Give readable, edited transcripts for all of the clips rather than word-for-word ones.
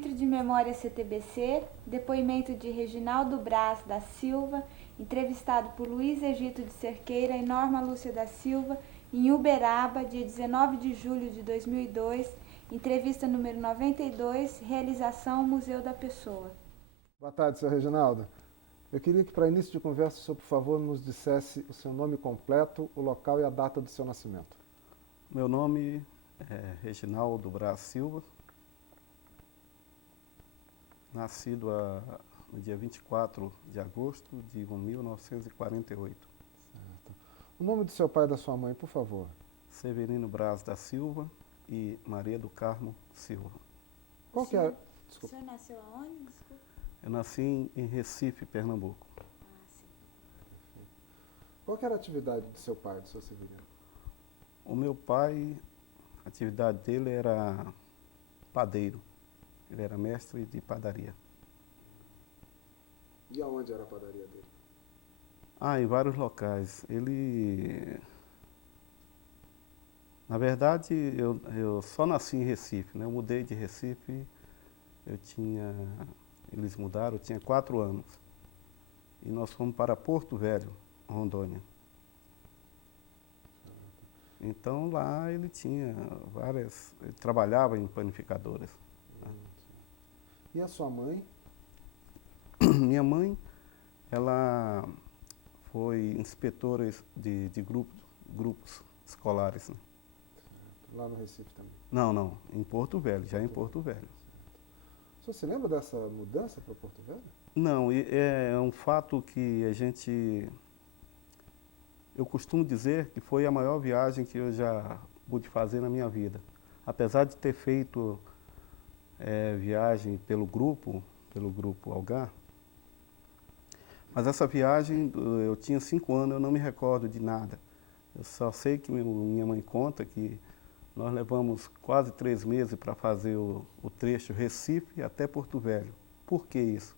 Centro de Memória CTBC, depoimento de Reginaldo Braz da Silva, entrevistado por Luiz Egito de Cerqueira e Norma Lúcia da Silva, em Uberaba, dia 19 de julho de 2002, entrevista número 92, realização Museu da Pessoa. Boa tarde, senhor Reginaldo. Eu queria que, para início de conversa, o senhor, por favor, nos dissesse o seu nome completo, o local e a data do seu nascimento. Meu nome é Reginaldo Braz Silva, nascido no dia 24 de agosto de 1948. Certo. O nome do seu pai e da sua mãe, por favor. Severino Braz da Silva e Maria do Carmo Silva. Qual que é? O senhor nasceu aonde? Desculpa. Eu nasci em Recife, Pernambuco. Ah, sim. Qual que era a atividade do seu pai, do seu Severino? O meu pai, a atividade dele era padeiro. Ele era mestre de padaria. E aonde era a padaria dele? Em vários locais. Na verdade, eu só nasci em Recife, né? Eu mudei de Recife, eles mudaram, eu tinha 4 anos. E nós fomos para Porto Velho, Rondônia. Então lá ele trabalhava em panificadoras. E a sua mãe? Minha mãe, ela foi inspetora de grupos escolares, né? Lá no Recife também? Não, em Porto Velho, já em Porto Velho. O senhor se lembra dessa mudança para Porto Velho? Não, é um fato que eu costumo dizer que foi a maior viagem que eu já pude fazer na minha vida. Apesar de ter feito viagem pelo grupo Algar, mas essa viagem, eu tinha 5 anos, eu não me recordo de nada. Eu só sei que minha mãe conta que nós levamos quase 3 meses para fazer o trecho Recife até Porto Velho. Por que isso?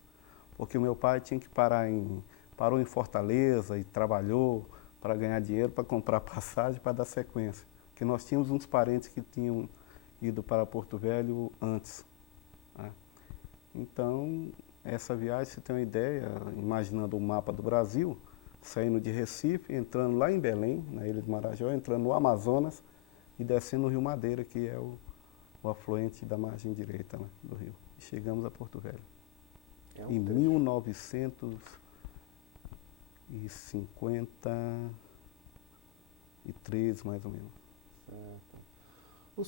Porque o meu pai tinha que parou em Fortaleza e trabalhou para ganhar dinheiro, para comprar passagem, para dar sequência. Porque nós tínhamos uns parentes que tinham ido para Porto Velho antes. Né? Então, essa viagem, você tem uma ideia, imaginando o mapa do Brasil, saindo de Recife, entrando lá em Belém, na Ilha do Marajó, entrando no Amazonas e descendo no Rio Madeira, que é o afluente da margem direita, né, do rio. E chegamos a Porto Velho. Em 1953, mais ou menos. Certo. O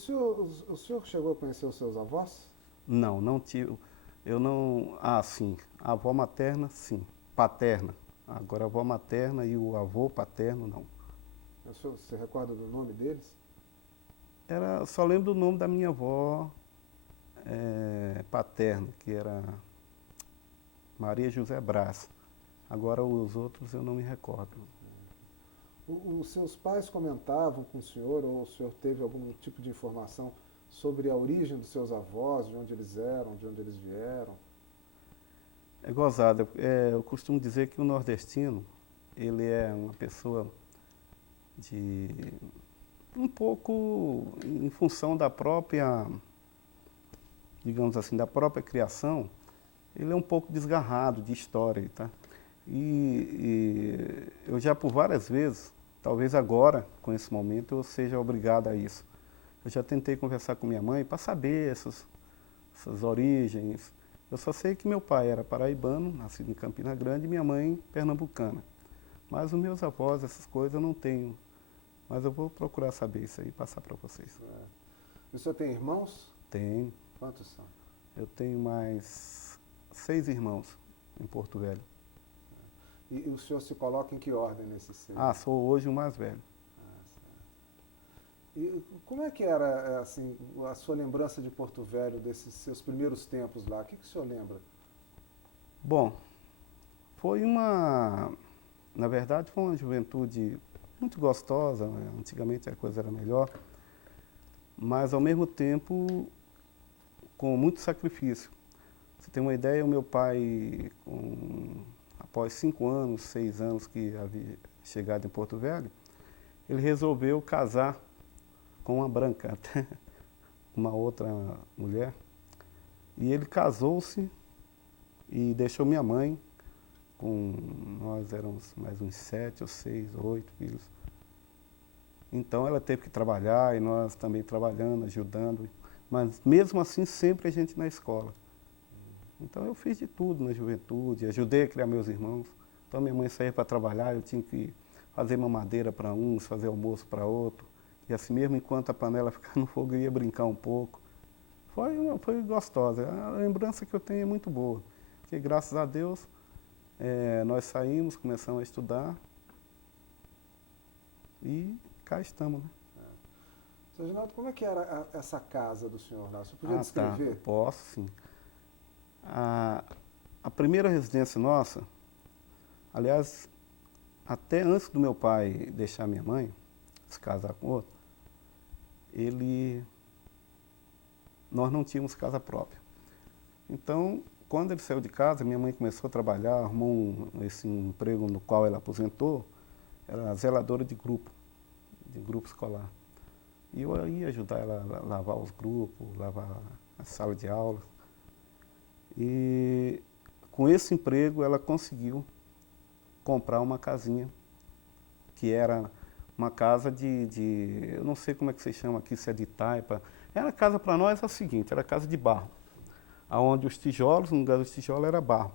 senhor chegou a conhecer os seus avós? Não tive. Eu não. Sim. A avó materna, sim. Paterna. Agora a avó materna e o avô paterno, não. O senhor se recorda do nome deles? Só lembro do nome da minha avó paterna, que era Maria José Braz. Agora os outros eu não me recordo. Os seus pais comentavam com o senhor, ou o senhor teve algum tipo de informação sobre a origem dos seus avós, de onde eles eram, de onde eles vieram? É gozado. Eu costumo dizer que o nordestino, ele é uma pessoa um pouco em função da própria, digamos assim, da própria criação, ele é um pouco desgarrado de história, tá? E eu já por várias vezes, talvez agora, com esse momento, eu seja obrigado a isso. Eu já tentei conversar com minha mãe para saber essas origens. Eu só sei que meu pai era paraibano, nascido em Campina Grande, e minha mãe pernambucana. Mas os meus avós, essas coisas eu não tenho. Mas eu vou procurar saber isso aí e passar para vocês. E o senhor tem irmãos? Tenho. Quantos são? Eu tenho mais 6 irmãos em Porto Velho. E o senhor se coloca em que ordem nesses 6? Sou hoje o mais velho. E como é que era assim, a sua lembrança de Porto Velho, desses seus primeiros tempos lá? O que o senhor lembra? Bom, na verdade foi uma juventude muito gostosa, né? Antigamente a coisa era melhor, mas ao mesmo tempo com muito sacrifício. Você tem uma ideia, o meu pai, após 5 anos, 6 anos que havia chegado em Porto Velho, ele resolveu casar com uma branca, até uma outra mulher, E ele casou-se e deixou minha mãe nós éramos mais uns 7 ou 6 ou 8 filhos. Então ela teve que trabalhar e nós também trabalhando, ajudando. Mas mesmo assim sempre a gente na escola. Então eu fiz de tudo na juventude, ajudei a criar meus irmãos. Então minha mãe saía para trabalhar, eu tinha que fazer mamadeira para uns, fazer almoço para outro. E assim mesmo enquanto a panela ficava no fogo eu ia brincar um pouco. Foi gostosa, a lembrança que eu tenho é muito boa. Porque graças a Deus nós saímos, começamos a estudar e cá estamos, né? Seu Reginaldo, como é que era essa casa do senhor lá? Você podia Tá, descrever? posso sim. A primeira residência nossa, aliás, até antes do meu pai deixar minha mãe, se casar com outro, nós não tínhamos casa própria. Então, quando ele saiu de casa, minha mãe começou a trabalhar, arrumou esse emprego no qual ela aposentou, era zeladora de grupo escolar. E eu ia ajudar ela a lavar os grupos, lavar a sala de aula. E com esse emprego ela conseguiu comprar uma casinha, que era uma casa eu não sei como é que se chama aqui, se é de taipa. Era casa para nós é o seguinte, era casa de barro, onde os tijolos, no lugar dos tijolos era barro.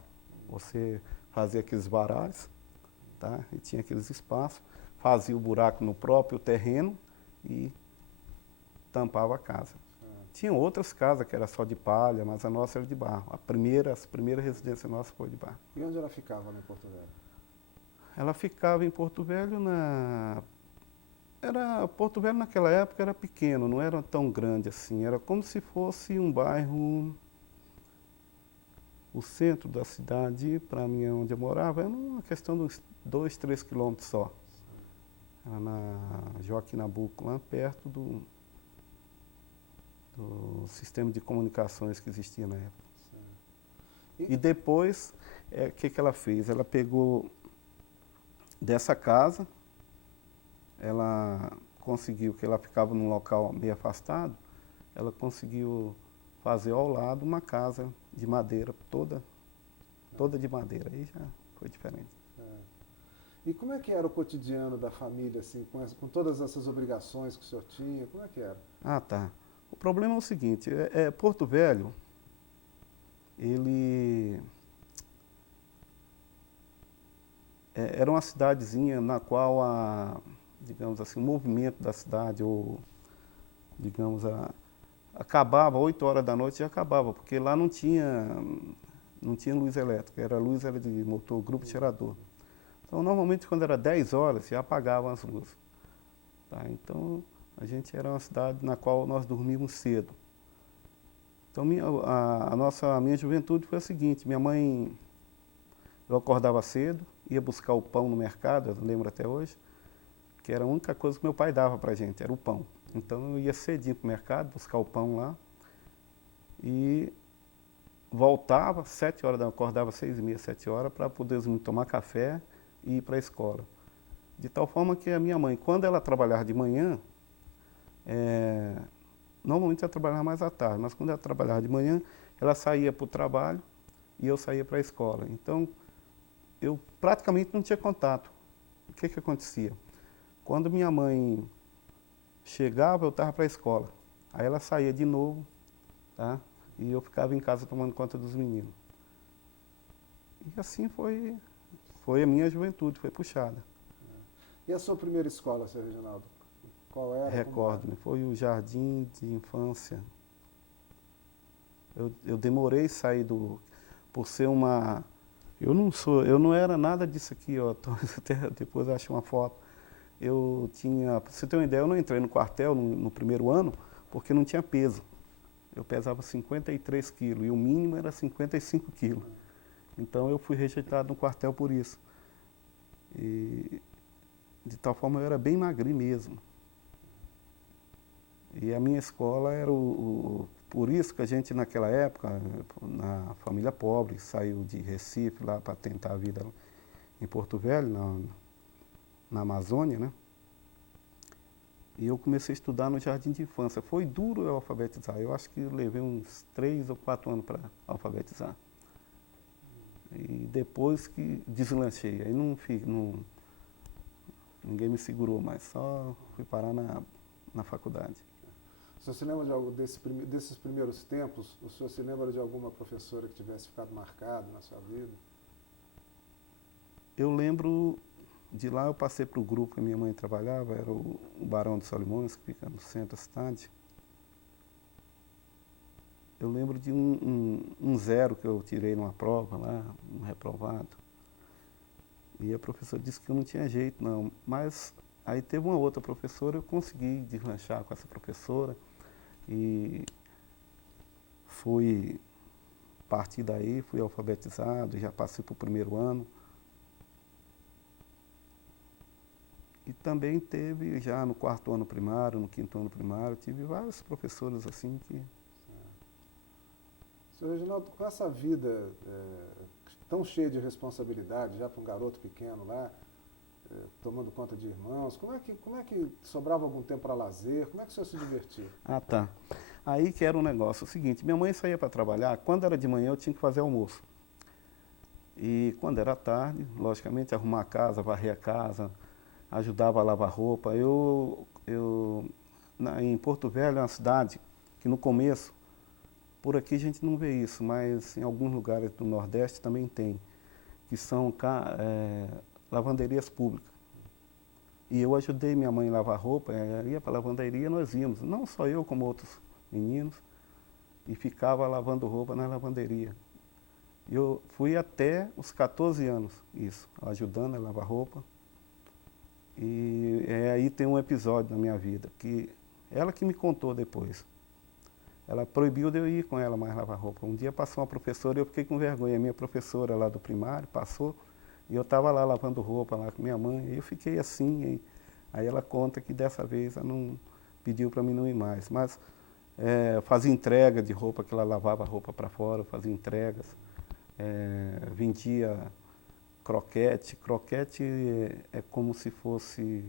Você fazia aqueles varais, tá? E tinha aqueles espaços, fazia o buraco no próprio terreno e tampava a casa. Tinha outras casas que era só de palha, mas a nossa era de barro. As primeiras residências nossas foi de barro. E onde ela ficava lá em Porto Velho? Ela ficava em Porto Velho Porto Velho naquela época era pequeno, não era tão grande assim. Era como se fosse um bairro. O centro da cidade, para mim, onde eu morava, era uma questão de uns 2, 3 quilômetros só. Era na Joaquim Nabuco, lá perto do sistema de comunicações que existia na época. E depois, o que ela fez? Ela pegou dessa casa, ela conseguiu, que ela ficava num local meio afastado, ela conseguiu fazer ao lado uma casa de madeira, toda de madeira, aí já foi diferente. E como é que era o cotidiano da família, assim, com todas essas obrigações que o senhor tinha, como é que era? Ah, tá. O problema é o seguinte, Porto Velho, ele era uma cidadezinha na qual digamos assim, o movimento da cidade, ou digamos, acabava, 8 horas da noite já acabava, porque lá não tinha luz elétrica, luz era de motor, grupo gerador. Então, normalmente, quando era 10 horas, já apagavam as luzes. Tá? Então, a gente era uma cidade na qual nós dormíamos cedo. Então, a minha juventude foi a seguinte, minha mãe, eu acordava cedo, ia buscar o pão no mercado, eu lembro até hoje, que era a única coisa que meu pai dava pra gente, era o pão. Então, eu ia cedinho pro mercado, buscar o pão lá, e voltava, 7 horas, acordava 6h30, 7 horas, para poder tomar café e ir para a escola. De tal forma que a minha mãe, quando ela trabalhava de manhã, normalmente ela trabalhava mais à tarde, mas quando ela trabalhava de manhã, ela saía para o trabalho e eu saía para a escola. Então, eu praticamente não tinha contato. O que acontecia? Quando minha mãe chegava, eu estava para a escola. Aí ela saía de novo, tá? E eu ficava em casa tomando conta dos meninos. E assim foi a minha juventude, foi puxada. E a sua primeira escola, seu Reginaldo? Qual era? Recordo-me, foi o jardim de infância. Eu demorei a sair por ser uma... Eu não era nada disso aqui, ó. Até depois eu achei uma foto. Pra você ter uma ideia, eu não entrei no quartel no primeiro ano, porque não tinha peso. Eu pesava 53 quilos e o mínimo era 55 quilos. Então eu fui rejeitado no quartel por isso. E de tal forma eu era bem magrinho mesmo. E a minha escola era por isso que a gente naquela época, na família pobre, saiu de Recife lá para tentar a vida em Porto Velho, na Amazônia, né? E eu comecei a estudar no jardim de infância. Foi duro eu alfabetizar. Eu acho que eu levei uns 3 ou 4 anos para alfabetizar. E depois que deslanchei, aí ninguém me segurou mais, só fui parar na faculdade. O senhor se lembra desses primeiros tempos? O senhor se lembra de alguma professora que tivesse ficado marcada na sua vida? Eu lembro, de lá eu passei para o grupo que minha mãe trabalhava, era o Barão de Solimões, que fica no centro da cidade. Eu lembro de um 0 que eu tirei numa prova lá, um reprovado. E a professora disse que eu não tinha jeito não, mas aí teve uma outra professora, eu consegui deslanchar com essa professora e fui partir daí, fui alfabetizado, já passei para o primeiro ano. E também teve, já no 4º ano primário, no 5º ano primário, tive vários professores assim que... Senhor Reginaldo, com essa vida tão cheia de responsabilidade, já para um garoto pequeno lá, tomando conta de irmãos, como é que sobrava algum tempo para lazer? Como é que o senhor se divertia? Ah, tá. Aí que era um negócio, o seguinte, minha mãe saía para trabalhar, quando era de manhã eu tinha que fazer almoço. E quando era tarde, logicamente, arrumar a casa, varrer a casa, ajudava a lavar roupa. Em Porto Velho, é uma cidade que no começo, por aqui a gente não vê isso, mas em alguns lugares do Nordeste também tem, que são lavanderias públicas. E eu ajudei minha mãe a lavar roupa, ia para a lavanderia, nós íamos, não só eu, como outros meninos, e ficava lavando roupa na lavanderia. Eu fui até os 14 anos, isso, ajudando a lavar roupa. E aí tem um episódio na minha vida, que ela que me contou depois. Ela proibiu de eu ir com ela mais lavar roupa. Um dia passou uma professora e eu fiquei com vergonha. A minha professora lá do primário passou e eu estava lá lavando roupa lá com minha mãe. E eu fiquei assim. Aí ela conta que dessa vez ela não pediu para mim não ir mais. Mas fazia entrega de roupa, que ela lavava roupa para fora, fazia entregas. Vendia croquete. Croquete é como se fosse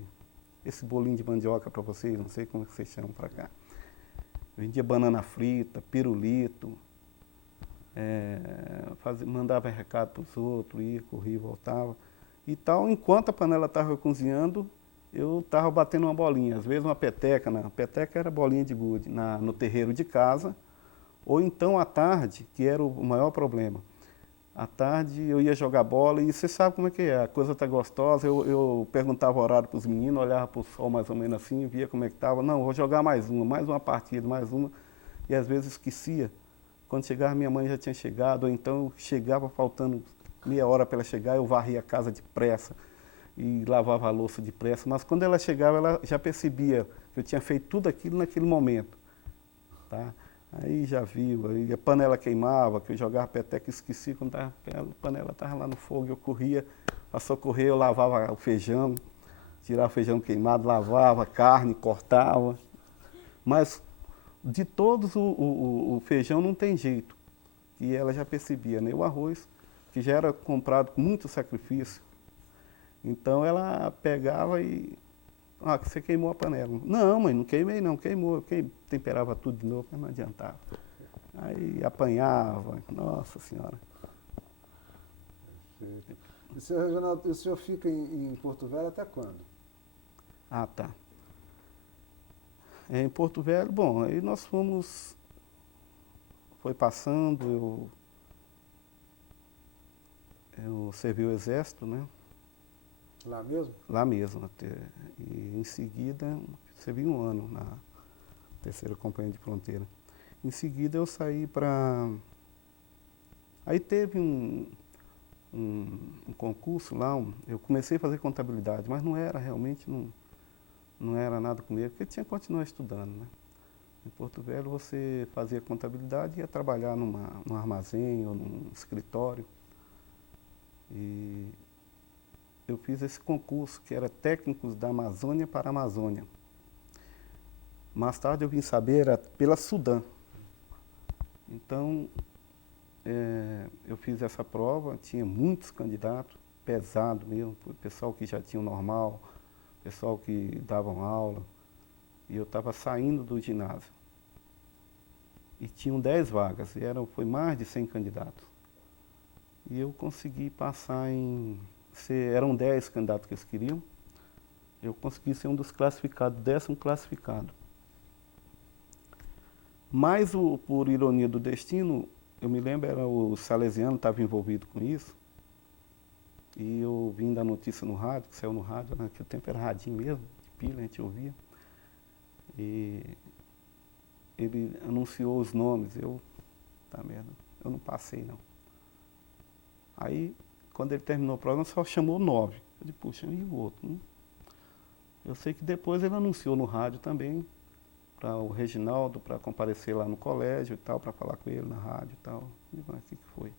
esse bolinho de mandioca para vocês, não sei como é que vocês chamam para cá. Vendia banana frita, pirulito, mandava recado para os outros, ia, corria, voltava. E tal, enquanto a panela estava cozinhando, eu estava batendo uma bolinha, às vezes uma peteca, a peteca era bolinha de gude, no terreiro de casa, ou então à tarde, que era o maior problema. À tarde eu ia jogar bola e você sabe como é que é, a coisa está gostosa, eu perguntava o horário para os meninos, olhava para o sol mais ou menos assim, via como é que estava, não, vou jogar mais uma partida, mais uma, e às vezes esquecia. Quando chegava minha mãe já tinha chegado, ou então chegava faltando meia hora para ela chegar, eu varria a casa depressa e lavava a louça depressa, mas quando ela chegava ela já percebia que eu tinha feito tudo aquilo naquele momento, tá? Aí já viu, aí a panela queimava, que eu jogava peteca e esqueci, quando a panela estava lá no fogo, eu corria para socorrer, eu lavava o feijão, tirava o feijão queimado, lavava a carne, cortava. Mas de todos o feijão não tem jeito, e ela já percebia, né? O arroz, que já era comprado com muito sacrifício, então ela pegava e... Ah, que você queimou a panela. Não, mãe, não queimei não, queimou. Eu temperava tudo de novo, mas não adiantava. Aí apanhava, nossa senhora. Perfeito. E, senhor Reginaldo, o senhor fica em Porto Velho até quando? Ah, tá. Em Porto Velho, bom, aí nós fomos... Foi passando, eu servi o exército, né? Lá mesmo? Lá mesmo, até. E em seguida, servi 1 ano na 3ª Companhia de Fronteira. Em seguida eu saí para... Aí teve um concurso lá, eu comecei a fazer contabilidade, mas não era realmente, não era nada comigo, porque tinha que continuar estudando, né? Em Porto Velho você fazia contabilidade e ia trabalhar num armazém ou num escritório. E eu fiz esse concurso, que era técnicos da Amazônia para a Amazônia. Mais tarde eu vim saber, era pela Sudã. Então, eu fiz essa prova, tinha muitos candidatos, pesado mesmo, pessoal que já tinha o normal, pessoal que davam aula. e eu estava saindo do ginásio. E tinham 10 vagas, e foi mais de 100 candidatos. E eu consegui passar eram 10 candidatos que eles queriam, eu consegui ser um dos classificados, 10º classificado. Mas, por ironia do destino, eu me lembro, era o Salesiano, estava envolvido com isso, e eu vim da notícia no rádio, que saiu no rádio, naquele tempo era radinho mesmo, de pilha, a gente ouvia. E ele anunciou os nomes, tá merda, eu não passei não. Aí, quando ele terminou o programa, só chamou 9. Eu disse, puxa, e o outro? Eu sei que depois ele anunciou no rádio também, para o Reginaldo, para comparecer lá no colégio e tal, para falar com ele na rádio e tal. Eu disse, mas o que foi?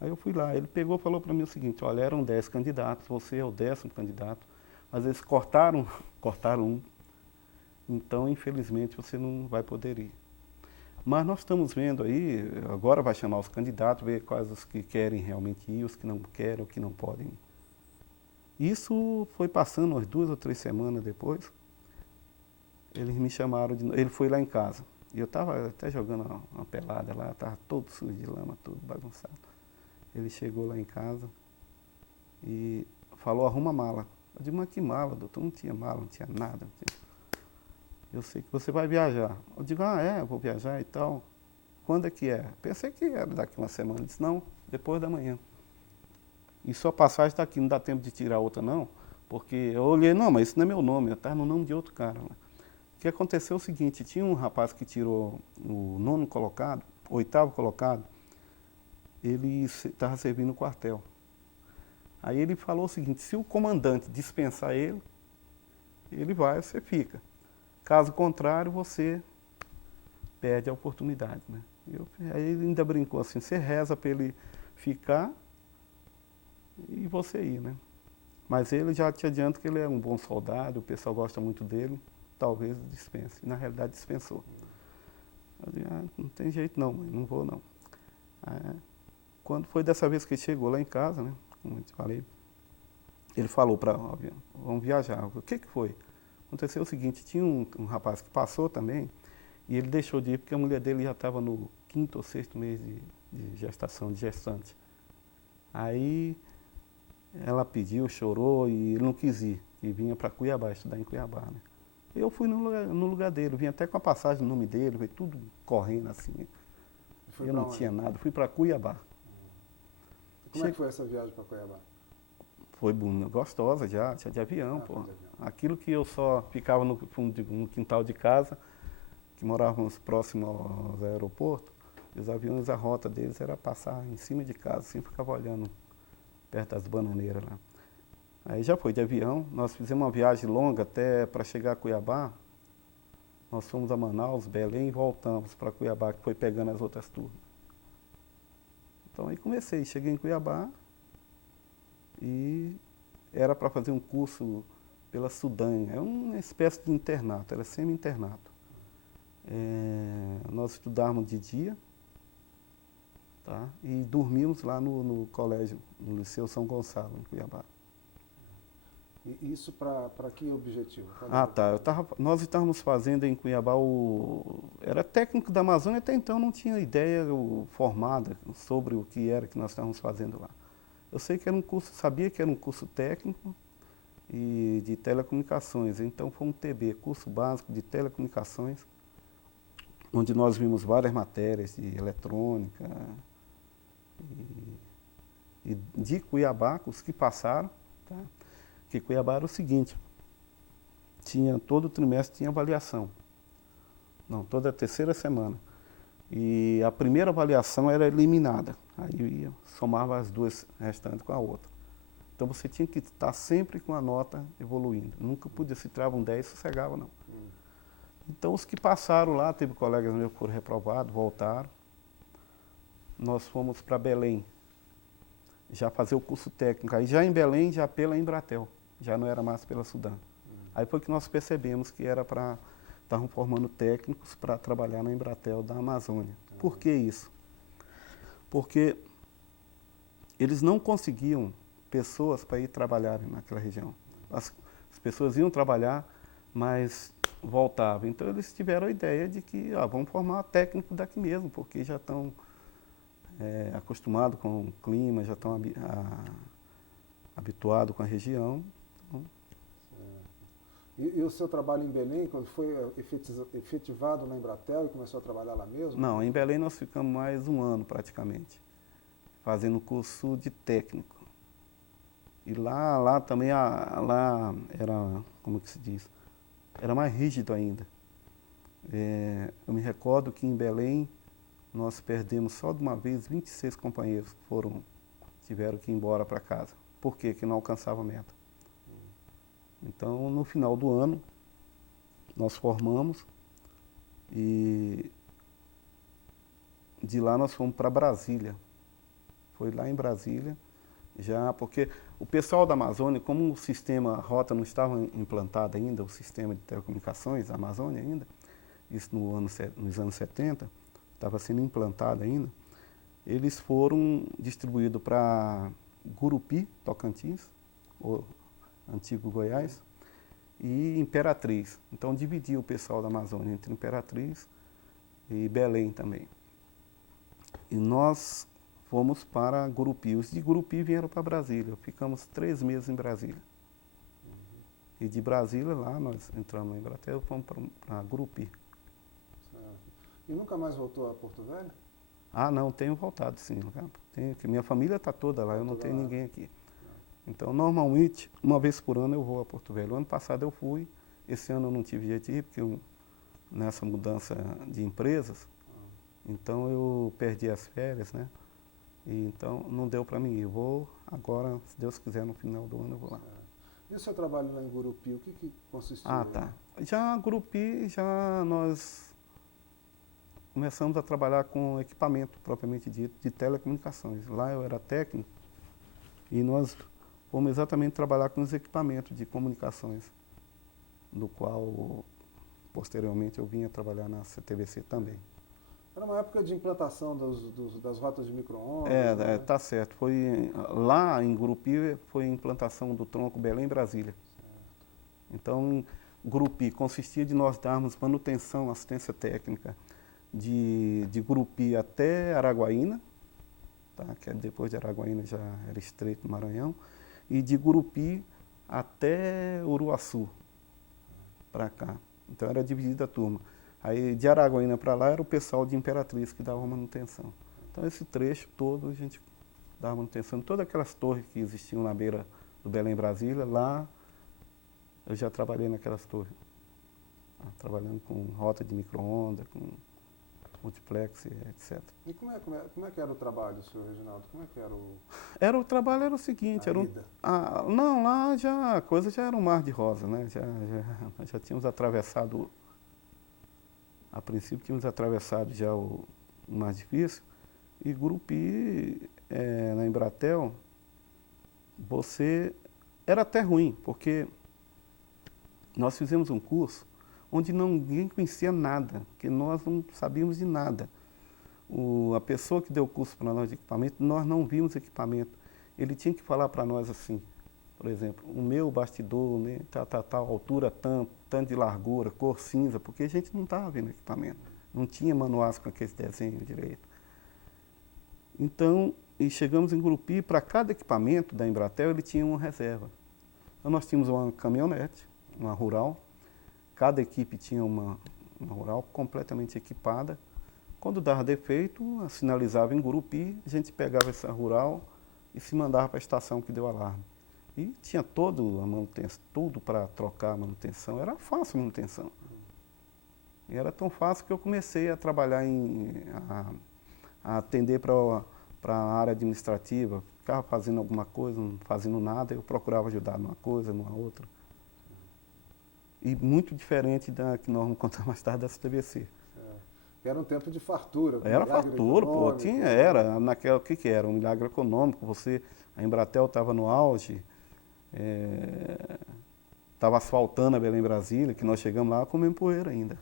Aí eu fui lá, ele pegou e falou para mim o seguinte, olha, eram 10 candidatos, você é o 10º candidato, mas eles cortaram um, então infelizmente você não vai poder ir. Mas nós estamos vendo aí, agora vai chamar os candidatos, ver quais os que querem realmente ir, os que não querem, os que não podem ir. Isso foi passando umas 2 ou 3 semanas depois, eles me chamaram, ele foi lá em casa, e eu estava até jogando uma pelada lá, estava todo sujo de lama, tudo bagunçado. Ele chegou lá em casa e falou, arruma a mala. Eu disse, mas que mala, doutor? Não tinha mala, não tinha nada. Não tinha... Eu sei que você vai viajar. Eu digo, eu vou viajar e tal. Quando é que é? Pensei que era daqui uma semana. Ele disse, não, depois da manhã. E sua passagem está aqui, não dá tempo de tirar outra não, porque eu olhei, não, mas isso não é meu nome, está no nome de outro cara. O que aconteceu é o seguinte, tinha um rapaz que tirou o 9º colocado, 8º colocado, ele estava servindo no quartel. Aí ele falou o seguinte, se o comandante dispensar ele, ele vai, você fica. Caso contrário, você perde a oportunidade, né? Aí ele ainda brincou assim, você reza para ele ficar e você ir, né? Mas ele já te adianta que ele é um bom soldado, o pessoal gosta muito dele, talvez dispense. Na realidade dispensou. Eu disse, não tem jeito não, mãe, não vou não. Quando foi dessa vez que ele chegou lá em casa, né, como eu te falei, ele falou para vamos viajar. O que foi? Aconteceu o seguinte, tinha um rapaz que passou também, e ele deixou de ir porque a mulher dele já estava no 5º ou 6º mês de gestação, de gestante. Aí ela pediu, chorou e ele não quis ir, e vinha para Cuiabá, estudar em Cuiabá, né. Eu fui no lugar dele, vim até com a passagem no nome dele, veio tudo correndo assim. Eu não tinha nada, fui para Cuiabá. Como é que foi essa viagem para Cuiabá? Foi gostosa já, tinha de avião, pô. Aquilo que eu só ficava no quintal de casa, que morávamos próximo ao aeroporto, e os aviões, a rota deles era passar em cima de casa, assim, ficava olhando perto das bananeiras lá. Aí já foi de avião, nós fizemos uma viagem longa até para chegar a Cuiabá. Nós fomos a Manaus, Belém e voltamos para Cuiabá, que foi pegando as outras turmas. Então aí comecei, cheguei em Cuiabá e era para fazer um curso pela Sudanha. É uma espécie de internato, era semi-internato. Nós estudávamos de dia, tá? E dormíamos lá no colégio, no Liceu São Gonçalo, em Cuiabá. E isso para que objetivo? Nós estávamos fazendo em Cuiabá era técnico da Amazônia, até então não tinha ideia formada sobre o que era que nós estávamos fazendo lá. Eu sei que era um curso, sabia que era um curso técnico e de telecomunicações, então foi um TB, curso básico de telecomunicações, onde nós vimos várias matérias de eletrônica e de Cuiabá, os que passaram, tá? Porque Cuiabá era o seguinte, todo trimestre tinha avaliação, não, toda terceira semana, e a primeira avaliação era eliminada, aí somava as 2 restantes com a outra. Então você tinha que estar sempre com a nota evoluindo, nunca podia, se tirava um 10, sossegava não. Então os que passaram lá, teve colegas meus que foram reprovados, voltaram, nós fomos para Belém, já fazer o curso técnico, aí já em Belém, já pela Embratel. Já não era mais pela Sudam. Aí foi que nós percebemos que era estavam formando técnicos para trabalhar na Embratel da Amazônia. Por que isso? Porque eles não conseguiam pessoas para ir trabalhar naquela região. As pessoas iam trabalhar, mas voltava. Então eles tiveram a ideia de que vamos formar técnico daqui mesmo, porque já estão acostumados com o clima, já estão habituados com a região. Então, E o seu trabalho em Belém, quando foi efetivado na Embratel e começou a trabalhar lá mesmo? não, em Belém nós ficamos mais um ano praticamente, fazendo curso de técnico. E lá também, lá era, como que se diz, era mais rígido ainda. Eu me recordo que em Belém nós perdemos só de uma vez 26 companheiros que tiveram que ir embora para casa. Por quê? Que não alcançava a meta. Então, no final do ano, nós formamos e de lá nós fomos para Brasília. Foi lá em Brasília, já porque o pessoal da Amazônia, como o sistema rota não estava implantado ainda, o sistema de telecomunicações da Amazônia ainda, isso nos anos 70, estava sendo implantado ainda, eles foram distribuídos para Gurupi, Tocantins, o antigo Goiás, e Imperatriz. Então dividia o pessoal da Amazônia entre Imperatriz e Belém também. E nós fomos para Gurupi. Os de Gurupi vieram para Brasília. Ficamos 3 meses em Brasília. E de Brasília, lá nós entramos na Embratel e fomos para Gurupi. Certo. E nunca mais voltou a Porto Velho? Ah, não, tenho voltado sim. Que minha família está toda lá, eu não tenho ninguém aqui. Então, normalmente, uma vez por ano eu vou a Porto Velho. Ano passado eu fui, esse ano eu não tive jeito de ir, porque nessa mudança de empresas, então eu perdi as férias, né? E então não deu para mim ir. Eu vou agora, se Deus quiser, no final do ano eu vou lá. E o seu trabalho lá em Gurupi, o que consistiu? Ah, tá. Já Gurupi, já nós começamos a trabalhar com equipamento propriamente dito de telecomunicações. Lá eu era técnico e nós fomos exatamente trabalhar com os equipamentos de comunicações, no qual posteriormente eu vinha trabalhar na CTVC também. Era uma época de implantação das rotas de micro-ondas. Né? Tá certo. Lá em Gurupi foi a implantação do tronco Belém-Brasília. Então, Gurupi consistia de nós darmos manutenção, assistência técnica de Gurupi até Araguaína, tá? Que depois de Araguaína já era Estreito do Maranhão, e de Gurupi até Uruaçu, para cá. Então era dividida a turma. Aí de Araguaína para lá era o pessoal de Imperatriz que dava manutenção. Então esse trecho todo a gente dava manutenção. Todas aquelas torres que existiam na beira do Belém Brasília, lá eu já trabalhei naquelas torres. Trabalhando com rota de micro-ondas, com multiplex, etc. E como é que era o trabalho, senhor Reginaldo? Como é que era o... O trabalho era o seguinte, não, lá a coisa já era um mar de rosa, né? Já tínhamos atravessado, a princípio tínhamos atravessado já o mais difícil, e Gurupi, na Embratel, era até ruim, porque nós fizemos um curso onde ninguém conhecia nada, porque nós não sabíamos de nada. A pessoa que deu o curso para nós de equipamento, nós não vimos equipamento. Ele tinha que falar para nós assim, por exemplo, o meu bastidor, né, tal, altura tanto de largura, cor cinza, porque a gente não estava vendo equipamento. Não tinha manuais com aquele desenho direito. Então, e chegamos em Gurupi, para cada equipamento da Embratel, ele tinha uma reserva. Então nós tínhamos uma caminhonete, uma rural, cada equipe tinha uma rural completamente equipada. Quando dava defeito, sinalizava em Gurupi, a gente pegava essa rural e se mandava para a estação que deu alarme. E tinha toda a manutenção, tudo para trocar a manutenção, era fácil a manutenção. E era tão fácil que eu comecei a trabalhar a atender para a área administrativa, ficava fazendo alguma coisa, não fazendo nada, eu procurava ajudar numa coisa, numa outra. E muito diferente da que nós vamos contar mais tarde da CTVC. Era um tempo de fartura. Era fartura, pô, o que era? Um milagre econômico, a Embratel estava no auge, estava asfaltando a Belém Brasília, que nós chegamos lá comendo poeira ainda.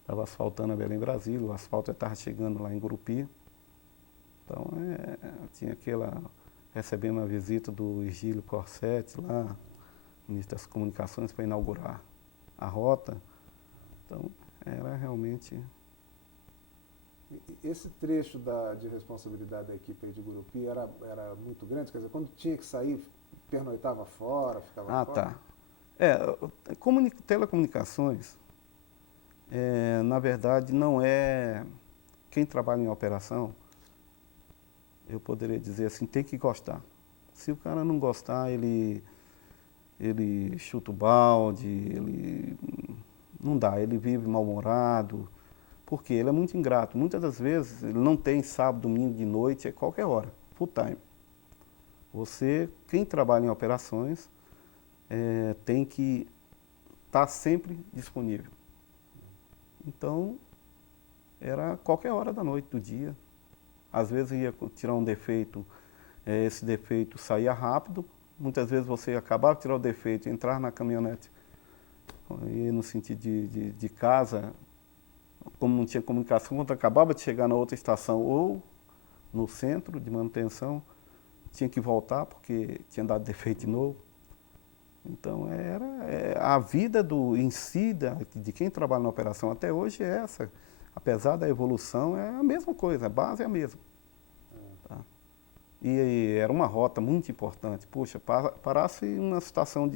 Estava asfaltando a Belém Brasília, o asfalto estava chegando lá em Gurupi. Então, recebemos a visita do Egílio Corsetti lá, ministro das Comunicações, para inaugurar a rota. Então, era realmente... Esse trecho de responsabilidade da equipe aí de Gurupi era muito grande? Quer dizer, quando tinha que sair, pernoitava fora, ficava fora? Tá. Telecomunicações, na verdade, não é... Quem trabalha em operação, eu poderia dizer assim, tem que gostar. Se o cara não gostar, ele chuta o balde, não dá, ele vive mal-humorado, porque ele é muito ingrato. Muitas das vezes, ele não tem sábado, domingo, de noite, é qualquer hora, full time. Quem trabalha em operações, tem que estar sempre disponível. Então, era qualquer hora da noite, do dia. Às vezes ia tirar um defeito, esse defeito saía rápido. Muitas vezes você acabava de tirar o defeito, entrar na caminhonete, e no sentido de casa, como não tinha comunicação, quando acabava de chegar na outra estação ou no centro de manutenção, tinha que voltar porque tinha dado defeito de novo. Então, a vida em si, de quem trabalha na operação até hoje é essa. Apesar da evolução, é a mesma coisa, a base é a mesma. Tá? E era uma rota muito importante. Puxa, parasse uma estação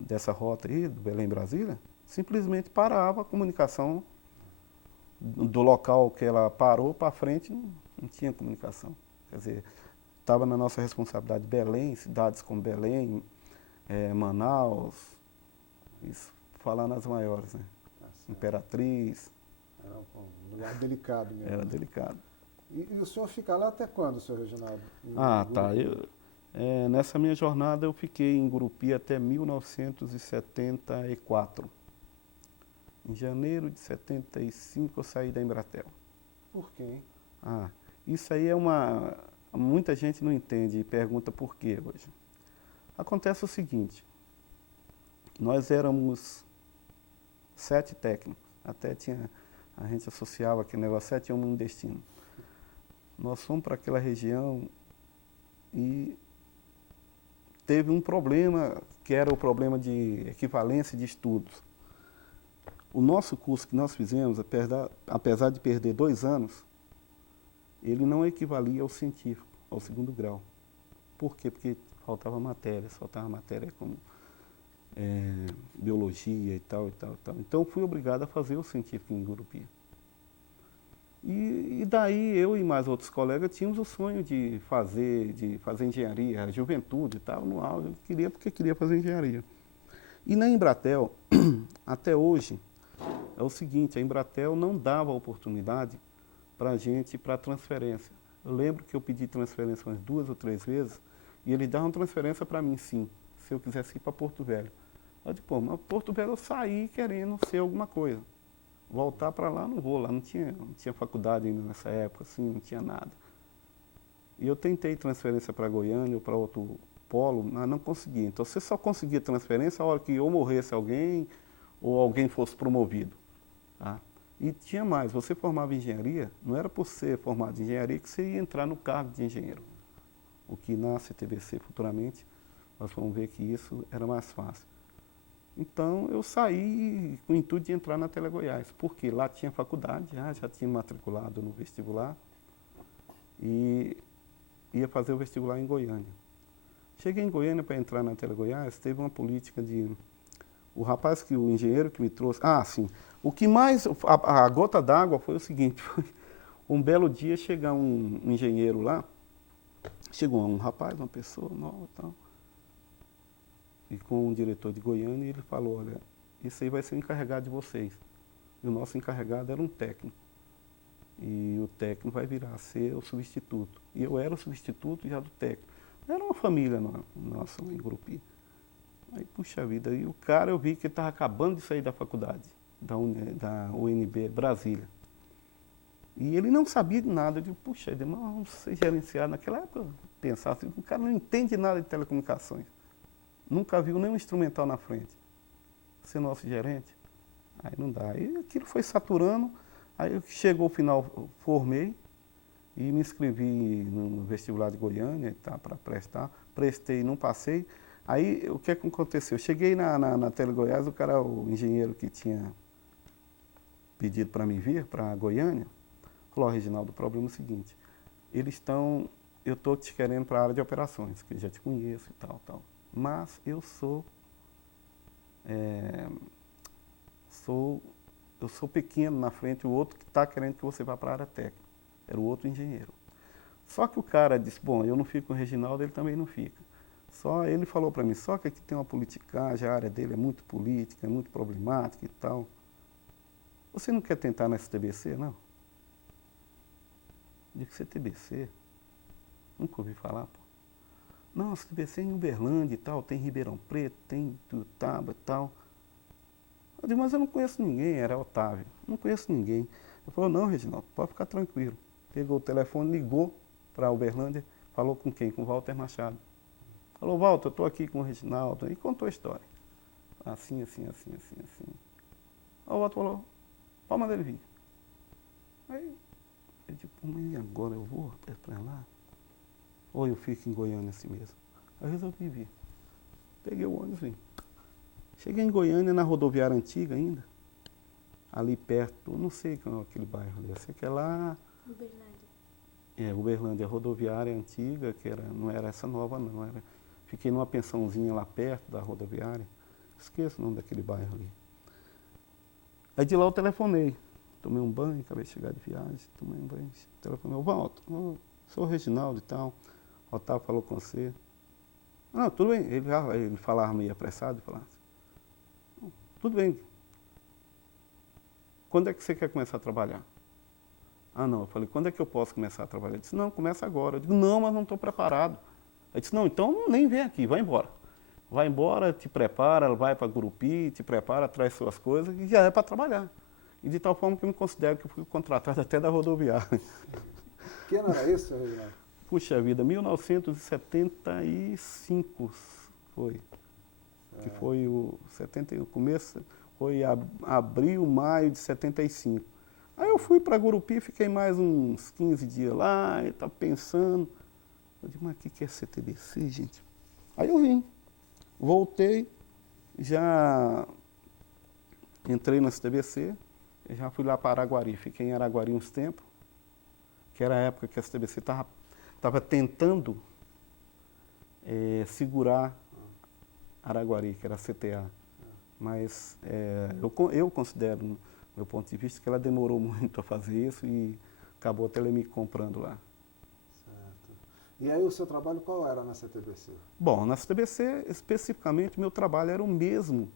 dessa rota aí, do Belém, Brasília, simplesmente parava a comunicação do local que ela parou para frente, não tinha comunicação. Quer dizer, estava na nossa responsabilidade Belém, cidades como Belém, Manaus, isso, falando as maiores, né? Imperatriz. Era um lugar delicado mesmo. Era delicado. E o senhor fica lá até quando, senhor Reginaldo? Tá. Nessa minha jornada eu fiquei em Gurupi até 1974. Em janeiro de 75 eu saí da Embratel. Por quê, hein? Isso aí muita gente não entende e pergunta por quê hoje. Acontece o seguinte, nós éramos 7 técnicos, até a gente associava aquele negócio, 7 homens no destino. Nós fomos para aquela região e teve um problema, que era o problema de equivalência de estudos. O nosso curso que nós fizemos, apesar de perder 2 anos, ele não equivalia ao científico, ao 2º grau. Por quê? Porque faltava matéria como biologia e tal. Então, fui obrigado a fazer o científico em Gurupi. E daí, eu e mais outros colegas tínhamos o sonho de fazer engenharia. A juventude estava no auge, porque queria fazer engenharia. E na Embratel, até hoje, é o seguinte, a Embratel não dava oportunidade para a gente para transferência. Eu lembro que eu pedi transferência umas 2 ou 3 vezes, e eles davam transferência para mim, sim, se eu quisesse ir para Porto Velho. Eu disse, mas Porto Velho eu saí querendo ser alguma coisa. Voltar para lá, não vou, lá não tinha faculdade ainda nessa época, assim, não tinha nada. E eu tentei transferência para Goiânia ou para outro polo, mas não conseguia. Então, você só conseguia transferência a hora que ou morresse alguém, ou alguém fosse promovido. Tá? E tinha mais, você formava engenharia, não era por ser formado em engenharia que você ia entrar no cargo de engenheiro. O que na CTBC futuramente, nós vamos ver que isso era mais fácil. Então, eu saí com o intuito de entrar na Telegoiás, porque lá tinha faculdade, já tinha matriculado no vestibular, e ia fazer o vestibular em Goiânia. Cheguei em Goiânia para entrar na Telegoiás, teve uma política de... O engenheiro que me trouxe... sim. O que mais... A gota d'água foi o seguinte, um belo dia chegar um engenheiro lá, chegou um rapaz, uma pessoa nova e tal, e com o diretor de Goiânia, ele falou, olha, isso aí vai ser o encarregado de vocês. E o nosso encarregado era um técnico. E o técnico vai virar a ser o substituto. E eu era o substituto já do técnico. Era uma família nossa em Gurupi. Aí, puxa vida, e o cara eu vi que ele estava acabando de sair da faculdade, da UNB Brasília. E ele não sabia de nada. Eu digo, puxa, nós vamos ser gerenciados. Naquela época eu pensava assim, o cara não entende nada de telecomunicações. Nunca viu nenhum instrumental na frente. Ser nosso gerente? Aí não dá. Aí aquilo foi saturando. Aí chegou o final, formei e me inscrevi no vestibular de Goiânia para prestar. Prestei, não passei. Aí, o que aconteceu? Eu cheguei na Telegoiás, o engenheiro que tinha pedido para mim vir para Goiânia, falou, Reginaldo, o problema é o seguinte, eu estou te querendo para a área de operações, que eu já te conheço e tal. Mas eu sou pequeno na frente, o outro que está querendo que você vá para a área técnica. Era o outro engenheiro. Só que o cara disse, bom, eu não fico com o Reginaldo, ele também não fica. Só ele falou para mim, só que aqui tem uma politicagem, a área dele é muito política, é muito problemática e tal. Você não quer tentar na STBC, não? Eu disse, CTBC? Nunca ouvi falar, pô. Não, a STBC é em Uberlândia e tal, tem Ribeirão Preto, tem Tuiutaba e tal. Eu disse, mas eu não conheço ninguém, era Otávio, não conheço ninguém. Ele falou, não, Reginaldo, pode ficar tranquilo. Pegou o telefone, ligou para Uberlândia, falou com quem? Com o Walter Machado. Falou, Walter, eu estou aqui com o Reginaldo, e contou a história. Assim. Aí o Walter falou, pode mandar ele vir. Aí eu disse, pô, mas e agora eu vou para lá? Ou eu fico em Goiânia assim mesmo? Aí eu resolvi vir. Peguei o ônibus e vim. Cheguei em Goiânia, na rodoviária antiga ainda, ali perto, não sei qual é aquele bairro ali, eu sei que é lá... Uberlândia. Uberlândia, a rodoviária antiga, que não era essa nova não, fiquei numa pensãozinha lá perto da rodoviária, esqueço o nome daquele bairro ali. Aí de lá eu telefonei, tomei um banho, acabei de chegar de viagem, tomei um banho, telefonei, Walter, sou o Reginaldo e tal, o Otávio falou com você. Não, tudo bem, ele falava meio apressado, falava assim, tudo bem, quando é que você quer começar a trabalhar? Ah, não, eu falei, quando é que eu posso começar a trabalhar? Ele disse, não, começa agora. Eu digo, não, mas não estou preparado. Ele disse, não, então nem vem aqui, vai embora. Vai embora, te prepara, vai para Gurupi, te prepara, traz suas coisas e já é para trabalhar. E de tal forma que eu me considero que eu fui contratado até da rodoviária. Que ano era isso, Reginaldo? Puxa vida, 1975 foi. Que foi o começo, foi abril, maio de 75. Aí eu fui para Gurupi, fiquei mais uns 15 dias lá, e estava pensando. Eu disse, mas o que é CTBC, gente? Aí eu vim, voltei, já entrei na CTBC, já fui lá para Araguari, fiquei em Araguari uns tempos, que era a época que a CTBC estava tentando segurar Araguari, que era a CTA. Mas eu considero, do meu ponto de vista, que ela demorou muito a fazer isso e acabou até me comprando lá. Certo. E aí o seu trabalho qual era na CTBC? Bom, na CTBC, especificamente, meu trabalho era o mesmo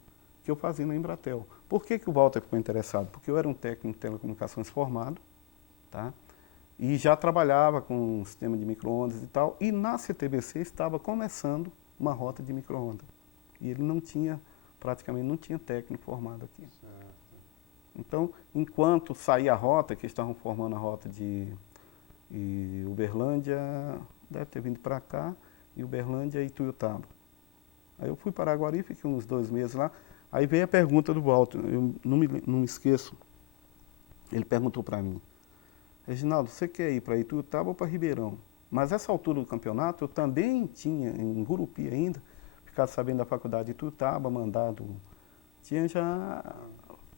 que eu fazia na Embratel. Por que o Walter ficou interessado? Porque eu era um técnico de telecomunicações formado, tá? E já trabalhava com um sistema de micro-ondas e tal, e na CTBC estava começando uma rota de micro-ondas. E ele praticamente não tinha técnico formado aqui. Certo. Então, enquanto saía a rota, que estavam formando a rota de Uberlândia, deve ter vindo para cá, e Uberlândia e Tuiutaba. Aí eu fui para Araguari, fiquei uns 2 meses lá, aí veio a pergunta do Walter, eu não me esqueço, ele perguntou para mim, Reginaldo, você quer ir para Ituiutaba ou para Ribeirão? Mas essa altura do campeonato eu também tinha, em Gurupi ainda, ficado sabendo da faculdade de Ituiutaba, tinha já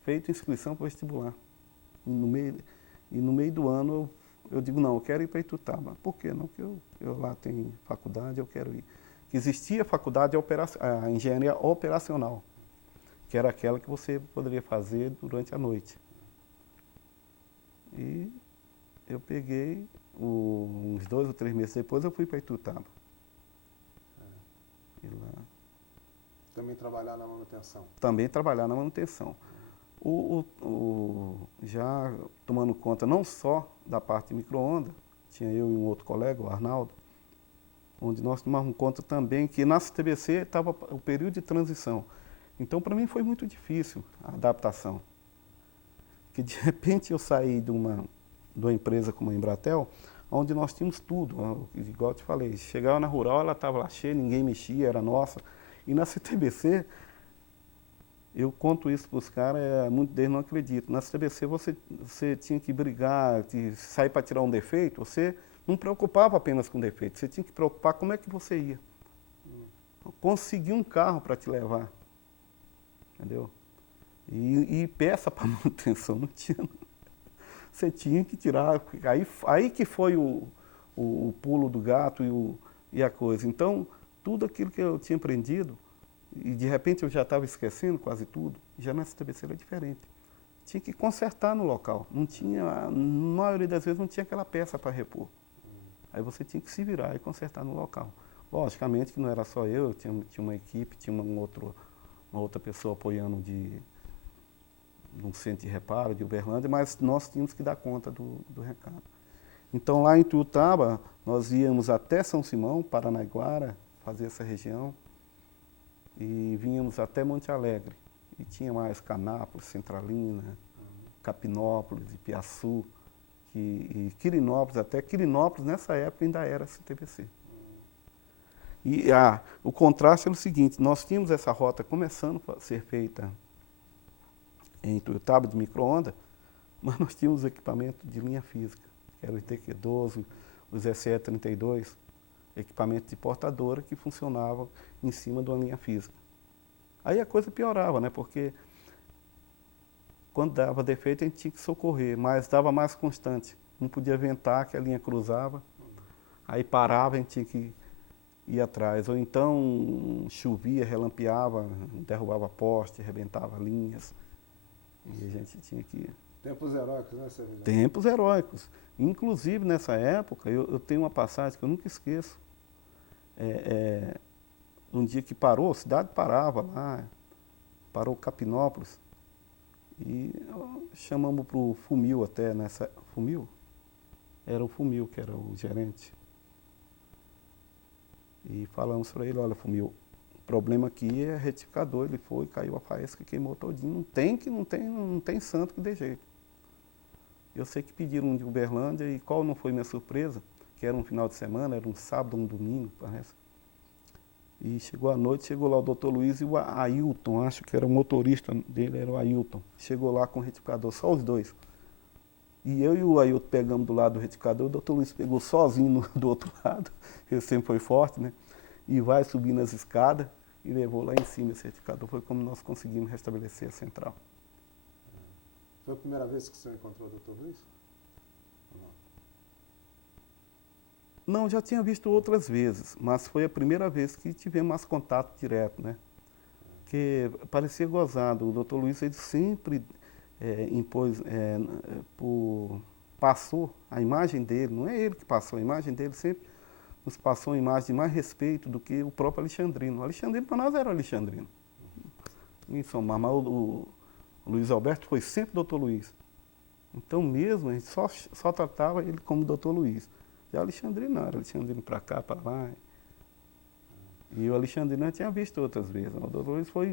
feito inscrição para o vestibular. E no meio do ano eu digo, não, eu quero ir para Ituiutaba. Por quê? Não, porque eu lá tenho faculdade, eu quero ir. Que existia a faculdade a engenharia operacional, que era aquela que você poderia fazer durante a noite. E eu peguei, uns 2 ou 3 meses depois, eu fui para Ituiutaba. E lá... Também trabalhar na manutenção? Também trabalhar na manutenção. Já tomando conta não só da parte de micro-ondas, tinha eu e um outro colega, o Arnaldo, onde nós tomávamos conta também que na CTBC estava o período de transição. Então, para mim foi muito difícil a adaptação. Que de repente eu saí de uma empresa como a Embratel, onde nós tínhamos tudo, igual eu te falei, chegava na rural, ela estava lá cheia, ninguém mexia, era nossa. E na CTBC, eu conto isso para os caras, muitos deles não acreditam. Na CTBC você tinha que brigar, sair para tirar um defeito, você não preocupava apenas com defeito, você tinha que preocupar como é que você ia. conseguir um carro para te levar, entendeu? E peça para manutenção não tinha. Você tinha que tirar, aí que foi o pulo do gato e a coisa. Então, tudo aquilo que eu tinha aprendido, e de repente eu já estava esquecendo quase tudo, já na CTBC era diferente. Tinha que consertar no local. Não tinha, na maioria das vezes não tinha aquela peça para repor. Aí você tinha que se virar e consertar no local. Logicamente que não era só eu, tinha uma equipe, tinha uma outra pessoa apoiando de um centro de reparo de Uberlândia, mas nós tínhamos que dar conta do recado. Então lá em Ituiutaba, nós íamos até São Simão, Paranaiguara, fazer essa região, e vínhamos até Monte Alegre. E tinha mais Canápolis, Centralina, Capinópolis, Ipiaçu, e Quirinópolis, até Quirinópolis nessa época ainda era CTBC. E o contraste era o seguinte, nós tínhamos essa rota começando a ser feita em Ituiutaba de micro-ondas, mas nós tínhamos equipamento de linha física, que era o ITQ-12, os SE-32, equipamento de portadora que funcionavam em cima de uma linha física. Aí a coisa piorava, né? Porque quando dava defeito a gente tinha que socorrer, mas dava mais constante. Não podia ventar que a linha cruzava, aí parava, a gente tinha que ir atrás. Ou então chovia, relampeava, derrubava poste, arrebentava linhas. E a gente tinha que... Tempos heróicos, né, Sérgio? Tempos heróicos. Inclusive, nessa época, eu tenho uma passagem que eu nunca esqueço. Um dia que parou, a cidade parava lá, parou Capinópolis, e chamamos para o Fumil até nessa... Fumil? Era o Fumil que era o gerente. E falamos para ele, olha, Fumil, o problema aqui é retificador, ele foi, caiu a faísca, queimou todinho, não tem santo que dê jeito. Eu sei que pediram um de Uberlândia, e qual não foi minha surpresa? Que era um final de semana, era um sábado, um domingo, parece. E chegou à noite, chegou lá o doutor Luiz e o Ailton, acho que era o motorista dele, era o Ailton. Chegou lá com o retificador, só os dois. E eu e o Ailton pegamos do lado do retificador, o doutor Luiz pegou sozinho do outro lado, ele sempre foi forte, né? E vai subindo as escadas e levou lá em cima esse retificador. Foi como nós conseguimos restabelecer a central. Foi a primeira vez que o senhor encontrou o doutor Luiz? Não, já tinha visto outras vezes, mas foi a primeira vez que tivemos mais contato direto, né? Que parecia gozado. O doutor Luiz ele sempre impôs, passou a imagem dele, não é ele que passou, a imagem dele sempre nos passou uma imagem de mais respeito do que o próprio Alexandrino. O Alexandrino para nós era o Alexandrino. Mas o Luiz Alberto foi sempre doutor Luiz. Então mesmo, a gente só tratava ele como doutor Luiz. E o Alexandrino não, era Alexandrino para cá, para lá. E o Alexandrino eu tinha visto outras vezes. O doutor Luiz foi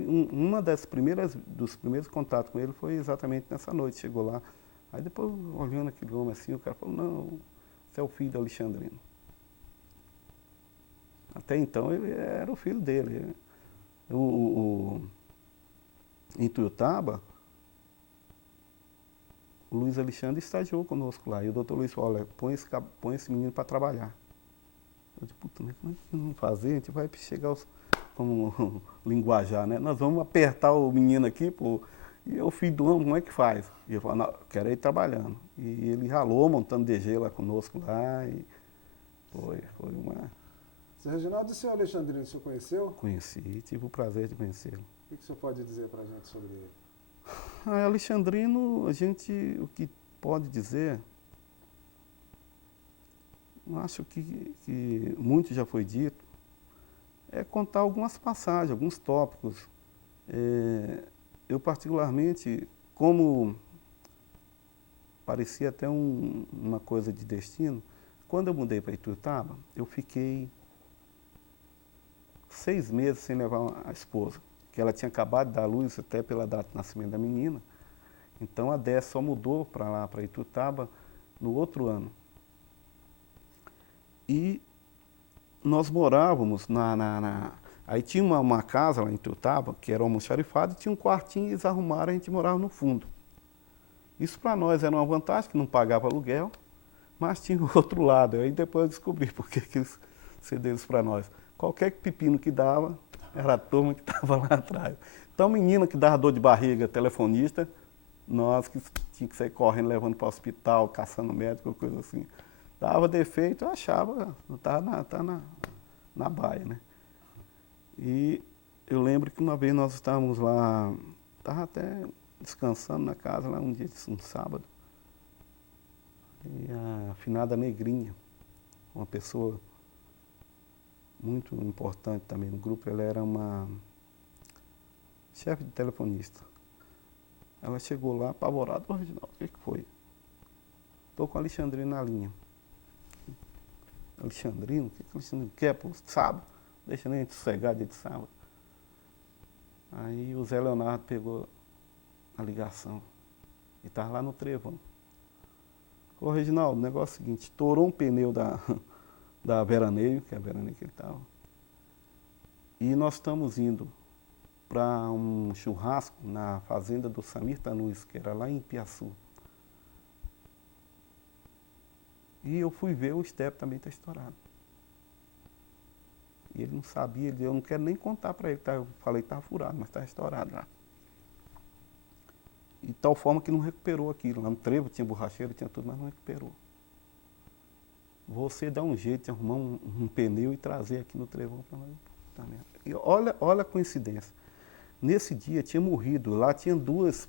dos primeiros contatos com ele foi exatamente nessa noite, chegou lá. Aí depois, olhando aquele homem assim, o cara falou, não, você é o filho do Alexandrino. Até então ele era o filho dele. Em Ituiutaba, o Luiz Alexandre estagiou conosco lá. E o doutor Luiz falou, olha, põe esse menino para trabalhar. Eu disse, puta, mas como é que vamos fazer? A gente vai chegar como linguajar, né? Nós vamos apertar o menino aqui, pô, e é o filho do homem, como é que faz? E eu falei, não, quero ir trabalhando. E ele ralou, montando DG lá conosco lá, e foi uma... Seu Reginaldo, e o senhor Alexandrino, o senhor conheceu? Conheci, tive o prazer de conhecê-lo. O que o senhor pode dizer para a gente sobre ele? Alexandrino, o que pode dizer, acho que muito já foi dito, é contar algumas passagens, alguns tópicos. Eu particularmente, como parecia até uma coisa de destino, quando eu mudei para Ituiutaba, eu fiquei 6 meses sem levar a esposa, que ela tinha acabado de dar à luz até pela data de nascimento da menina. Então a Dé só mudou para lá, para Ituiutaba, no outro ano. E nós morávamos aí tinha uma casa lá em Ituiutaba, que era uma almoxarifada, e tinha um quartinho e eles arrumaram, a gente morava no fundo. Isso para nós era uma vantagem, que não pagava aluguel, mas tinha o outro lado. Aí depois eu descobri por que eles cederam isso para nós. qualquer pepino que dava, era a turma que estava lá atrás. Então, menina que dava dor de barriga, telefonista, nós que tinha que sair correndo, levando para o hospital, caçando médico, coisa assim. Dava defeito, eu achava, tá na baia, né? E eu lembro que uma vez nós estávamos lá, estava até descansando na casa, lá um dia, um sábado, e a finada Negrinha, uma pessoa muito importante também no grupo, ela era uma chefe de telefonista. Ela chegou lá, apavorada, ô Reginaldo, o que foi? Estou com o Alexandrino na linha. Alexandrino? O que o Alexandrino quer, pô? Sábado? Deixa nem sossegar dia de sábado. Aí o Zé Leonardo pegou a ligação e estava lá no Trevão. Ô Reginaldo, o negócio é o seguinte, estourou um pneu da Veraneio, que é a Veraneio que ele estava, e nós estamos indo para um churrasco na fazenda do Samir Tanus, que era lá em Piaçu. E eu fui ver, o step também está estourado. E ele não sabia, eu não quero nem contar para ele, tá? Eu falei que estava furado, mas está estourado lá. E tal forma que não recuperou aquilo. Lá no trevo tinha borracheiro, tinha tudo, mas não recuperou. Você dá um jeito de arrumar um pneu e trazer aqui no trevão para nós. E olha a coincidência. Nesse dia tinha morrido, lá tinha duas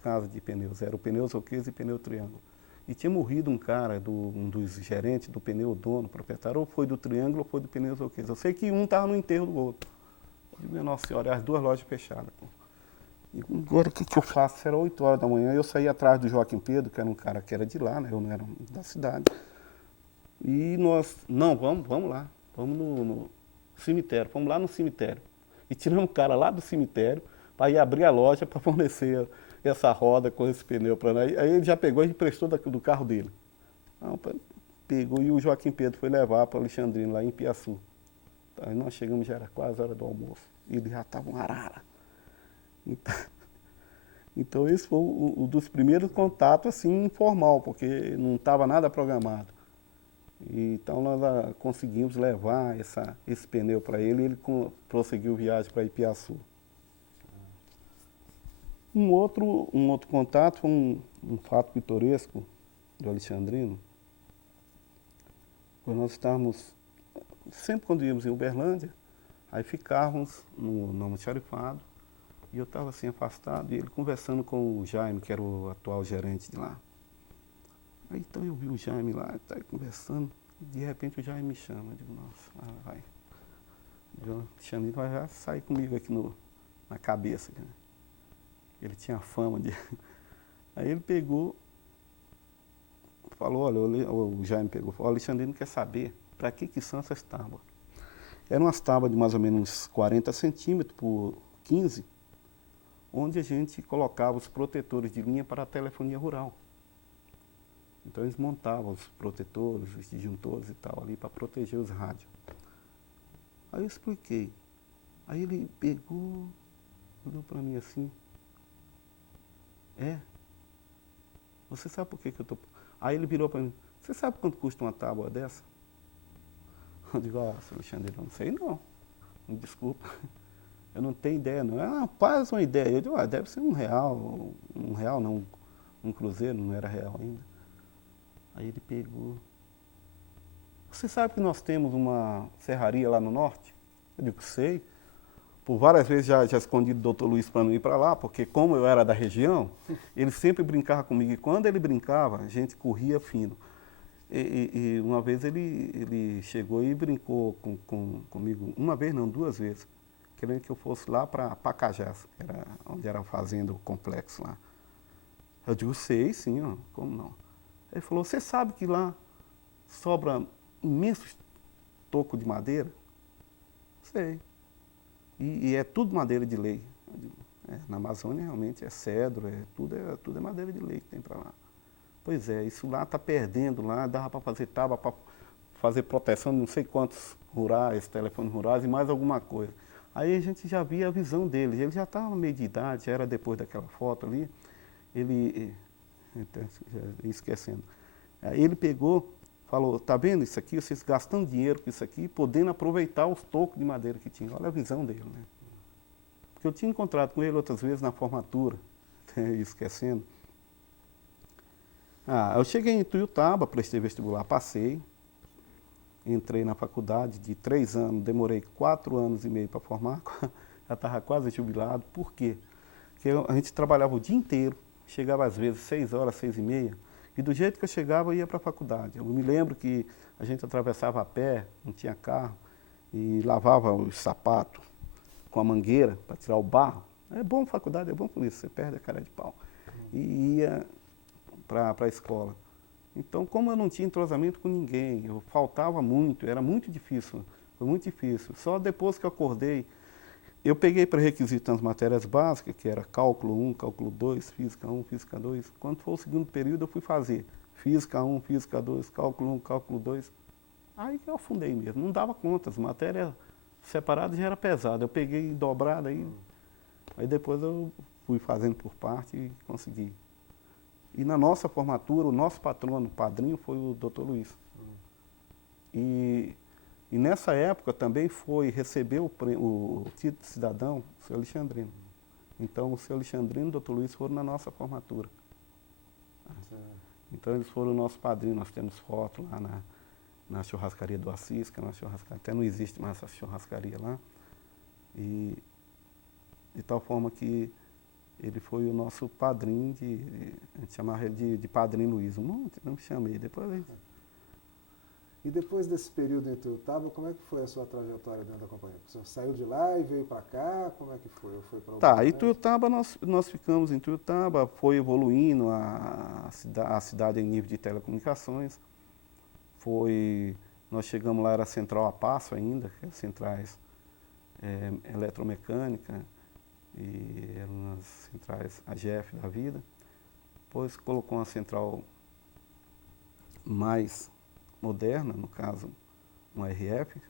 casas de pneus, era o pneu Zoqueza e pneu Triângulo. E tinha morrido um cara, um dos gerentes do pneu, dono, proprietário, ou foi do Triângulo ou foi do pneu Zoqueza. Eu sei que um estava no enterro do outro. Eu digo, nossa senhora, as duas lojas fechadas. Pô. E agora o que eu faço? Era 8 horas da manhã, eu saí atrás do Joaquim Pedro, que era um cara que era de lá, né? Eu não era da cidade. E nós, não, vamos lá, vamos no cemitério, fomos lá no cemitério. E tiramos um cara lá do cemitério para ir abrir a loja para fornecer essa roda com esse pneu para nós. Aí ele já pegou e emprestou do carro dele. Então, pegou e o Joaquim Pedro foi levar para Alexandrino, lá em Piaçu. Aí nós chegamos, já era quase a hora do almoço. E ele já estava um arara. Então esse foi um dos primeiros contatos assim informal, porque não estava nada programado. Então nós conseguimos levar esse pneu para ele e ele prosseguiu viagem para Ipiaçu. Um outro contato foi um fato pitoresco do Alexandrino. Quando nós estávamos, sempre quando íamos em Uberlândia, aí ficávamos no almoxarifado, e eu estava assim afastado, e ele conversando com o Jaime, que era o atual gerente de lá. Aí então eu vi o Jaime lá, tá aí conversando, e de repente o Jaime me chama, eu digo, nossa, vai. O Alexandrino vai já sair comigo aqui na cabeça. Né? Ele tinha fama de... Aí ele pegou, falou, olha, o Jaime pegou, falou, o Alexandrino quer saber para que são essas tábuas. Eram umas tábuas de mais ou menos 40 centímetros por 15, onde a gente colocava os protetores de linha para a telefonia rural. Então eles montavam os protetores, os disjuntores e tal ali para proteger os rádios. Aí eu expliquei. Aí ele pegou, olhou para mim assim. Você sabe por que eu tô... Aí ele virou para mim, você sabe quanto custa uma tábua dessa? Eu digo, seu Alexandre, eu não sei não. Desculpa. Eu não tenho ideia não. Faz uma ideia. Eu digo, deve ser R$1. R$1 não, um cruzeiro, não era real ainda. Aí ele pegou. Você sabe que nós temos uma serraria lá no norte? Eu digo, sei. Por várias vezes já escondi do Dr. Luiz para não ir para lá, porque como eu era da região, ele sempre brincava comigo. E quando ele brincava, a gente corria fino. E uma vez ele chegou e brincou comigo, uma vez não, 2 vezes, querendo que eu fosse lá para Pacajás, que era onde era a fazenda, o complexo lá. Eu digo, sei sim, ó, como não? Ele falou, você sabe que lá sobra imensos tocos de madeira? Sei. E é tudo madeira de lei. Eu digo, na Amazônia realmente é cedro, tudo é madeira de lei que tem para lá. Pois é, isso lá está perdendo lá, dava para fazer tábua, para fazer proteção de não sei quantos rurais, telefones rurais e mais alguma coisa. Aí a gente já via a visão dele, ele já estava meio de idade, já era depois daquela foto ali, esquecendo. Aí ele pegou falou, tá vendo isso aqui? Vocês gastando dinheiro com isso aqui, podendo aproveitar os tocos de madeira que tinha. Olha a visão dele, né? Porque eu tinha encontrado com ele outras vezes na formatura, esquecendo. Eu cheguei em Ituiutaba, prestei vestibular, passei. Entrei na faculdade de 3 anos, demorei 4 anos e meio para formar, já estava quase jubilado. Por quê? Porque a gente trabalhava o dia inteiro, chegava às vezes 6 horas, 6 e meia, e do jeito que eu chegava eu ia para a faculdade. Eu me lembro que a gente atravessava a pé, não tinha carro, e lavava os sapatos com a mangueira para tirar o barro. É bom faculdade, é bom por isso, você perde a cara de pau. E ia para a escola. Então, como eu não tinha entrosamento com ninguém, eu faltava muito, era muito difícil, foi muito difícil. Só depois que eu acordei, eu peguei pré-requisito nas matérias básicas, que era cálculo 1, cálculo 2, física 1, física 2. Quando foi o segundo período, eu fui fazer física 1, física 2, cálculo 1, cálculo 2. Aí que eu afundei mesmo, não dava conta, as matérias separadas já era pesada. Eu peguei dobrada aí depois eu fui fazendo por parte e consegui. E na nossa formatura, o nosso patrono, padrinho, foi o Dr. Luiz. E nessa época também recebeu o título de cidadão, o seu Alexandrino. Então, o seu Alexandrino e o Dr. Luiz foram na nossa formatura. Então, eles foram o nosso padrinho. Nós temos foto lá na churrascaria do Assis, que é uma churrascaria, até não existe mais essa churrascaria lá. E de tal forma que ele foi o nosso padrinho, a gente chamava ele de Padrinho Luiz. Um monte, não me chamei. Depois a gente... E depois desse período em Ituiutaba, como é que foi a sua trajetória dentro da companhia? Você saiu de lá e veio para cá? Como é que foi? Ou foi para Ituiutaba, nós ficamos em Ituiutaba, foi evoluindo a cidade em nível de telecomunicações. Nós chegamos lá, era central a passo ainda, que é centrais eletromecânica, e eram as centrais AGF da vida. Depois colocou uma central mais moderna, no caso, uma RF.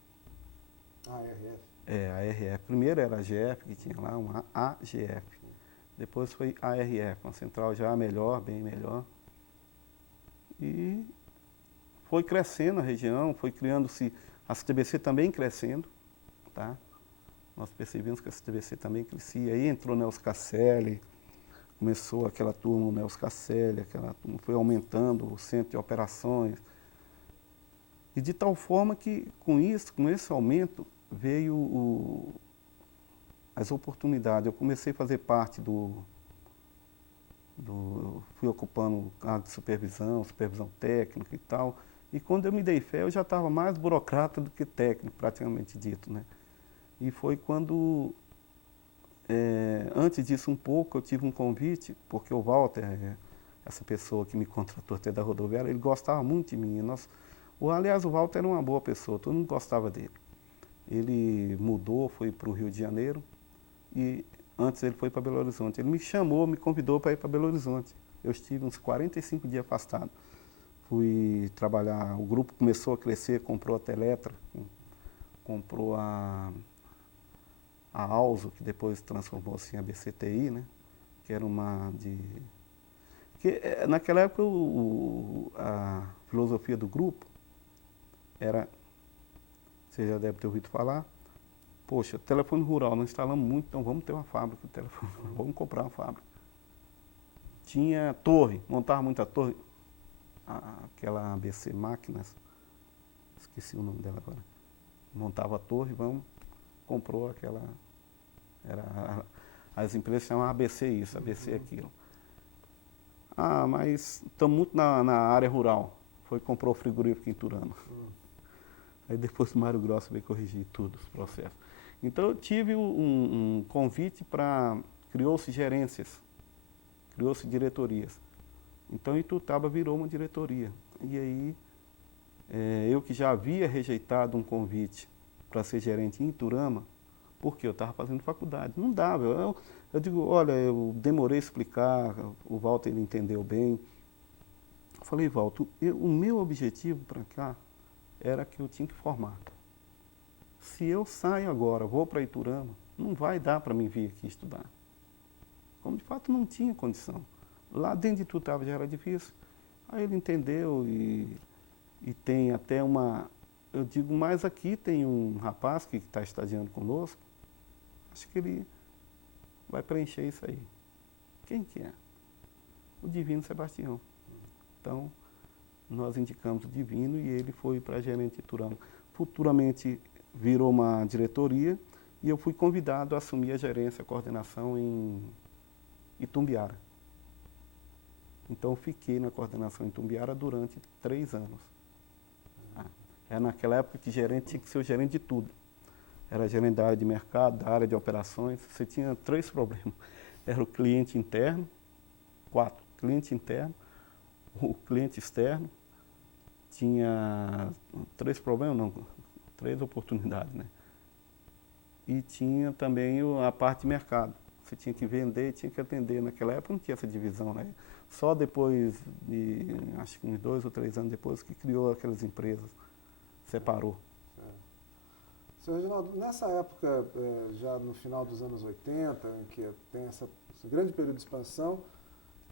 RF. A RF. Primeiro era a AGF, que tinha lá uma AGF. Depois foi a ARF, uma central já melhor, bem melhor. E foi crescendo a região, foi criando-se a CTBC também crescendo, tá? Nós percebemos que a CTBC também crescia. Aí entrou o Nelson Casselli, começou aquela turma, o Nelson Casselli, aquela turma foi aumentando o centro de operações. E de tal forma que, com esse aumento, veio as oportunidades. Eu comecei a fazer parte fui ocupando cargo de supervisão técnica e tal. E quando eu me dei fé, eu já estava mais burocrata do que técnico, praticamente dito, né? E foi quando, antes disso um pouco, eu tive um convite, porque o Walter, essa pessoa que me contratou até da rodoviária, ele gostava muito de mim. Aliás, o Walter era uma boa pessoa, todo mundo gostava dele. Ele mudou, foi para o Rio de Janeiro, e antes ele foi para Belo Horizonte. Ele me chamou, me convidou para ir para Belo Horizonte. Eu estive uns 45 dias afastado. Fui trabalhar, o grupo começou a crescer, comprou a Teletra, comprou a Alzo, que depois transformou-se em ABCTI, né? Que era uma naquela época a filosofia do grupo era, você já deve ter ouvido falar, poxa, telefone rural, nós instalamos muito, então vamos ter uma fábrica de telefone, vamos comprar uma fábrica. Tinha torre, montava muita torre, aquela ABC Máquinas, esqueci o nome dela agora, montava a torre, comprou aquela, as empresas chamavam ABC isso, ABC aquilo. Mas estamos muito na área rural, comprou o frigorífico em Iturama. Aí depois o Mário Grosso veio corrigir tudo, os processos. Então eu tive um convite criou-se gerências, criou-se diretorias. Então Ituiutaba virou uma diretoria. E aí, eu que já havia rejeitado um convite para ser gerente em Iturama, porque eu estava fazendo faculdade. Não dava. Eu digo, olha, eu demorei a explicar, o Walter ele entendeu bem. Eu falei, Walter, o meu objetivo para cá era que eu tinha que formar. Se eu saio agora, vou para Iturama, não vai dar para mim vir aqui estudar. Como de fato não tinha condição. Lá dentro de Ituiutaba já era difícil. Aí ele entendeu e e tem até eu digo, mas aqui tem um rapaz que está estagiando conosco, acho que ele vai preencher isso aí. Quem que é? O Divino Sebastião. Então, nós indicamos o Divino e ele foi para gerente de Iturama. Futuramente virou uma diretoria e eu fui convidado a assumir a gerência, a coordenação em Itumbiara. Então, eu fiquei na coordenação em Itumbiara durante 3 anos. Era naquela época que gerente tinha que ser o gerente de tudo. Era gerente da área de mercado, da área de operações. Você tinha 3 problemas. Era o cliente interno, 4, cliente interno, o cliente externo, tinha 3 problemas, não, 3 oportunidades, né? E tinha também a parte de mercado. Você tinha que vender e tinha que atender. Naquela época não tinha essa divisão, né? Só depois de, acho que uns 2 ou 3 anos depois, que criou aquelas empresas, separou. Senhor Reginaldo, nessa época, já no final dos anos 80, em que tem esse grande período de expansão,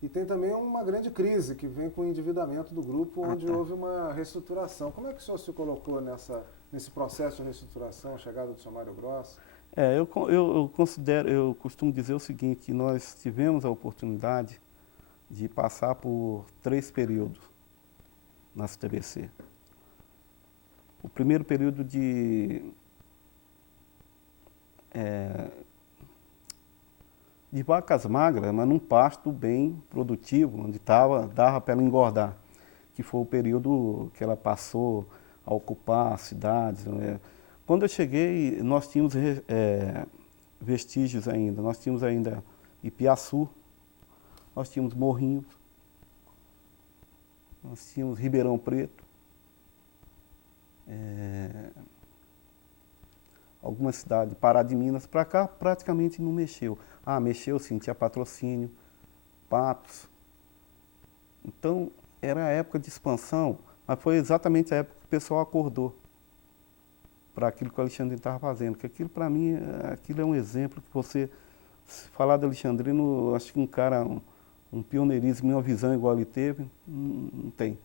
e tem também uma grande crise que vem com o endividamento do grupo, onde houve uma reestruturação. Como é que o senhor se colocou nesse processo de reestruturação, a chegada do senhor Mário Gross? Eu costumo dizer o seguinte, nós tivemos a oportunidade de passar por 3 períodos na CTBC. O primeiro período de vacas magras, mas num pasto bem produtivo, onde dava para ela engordar, que foi o período que ela passou a ocupar as cidades, né? Quando eu cheguei, nós tínhamos vestígios ainda, nós tínhamos ainda Ipiaçu, nós tínhamos Morrinhos, nós tínhamos Ribeirão Preto, algumas cidades, Pará de Minas, para cá praticamente não mexeu. Mexeu sim, tinha Patrocínio, Patos. Então, era a época de expansão, mas foi exatamente a época que o pessoal acordou para aquilo que o Alexandrino estava fazendo. Que aquilo, para mim, aquilo é um exemplo que você, se falar do Alexandrino, acho que um cara, um pioneirismo, uma visão igual ele teve, não tem.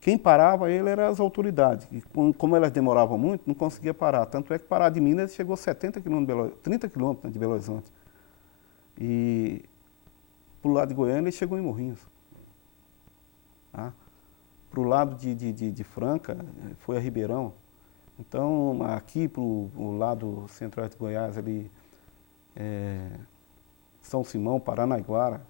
Quem parava ele eram as autoridades, e como elas demoravam muito, não conseguia parar. Tanto é que Pará de Minas chegou a 30 quilômetros de Belo Horizonte. E para o lado de Goiânia ele chegou em Morrinhos. Para o lado de Franca foi a Ribeirão. Então aqui para o lado central de Goiás, ali, São Simão, Paranaiguara.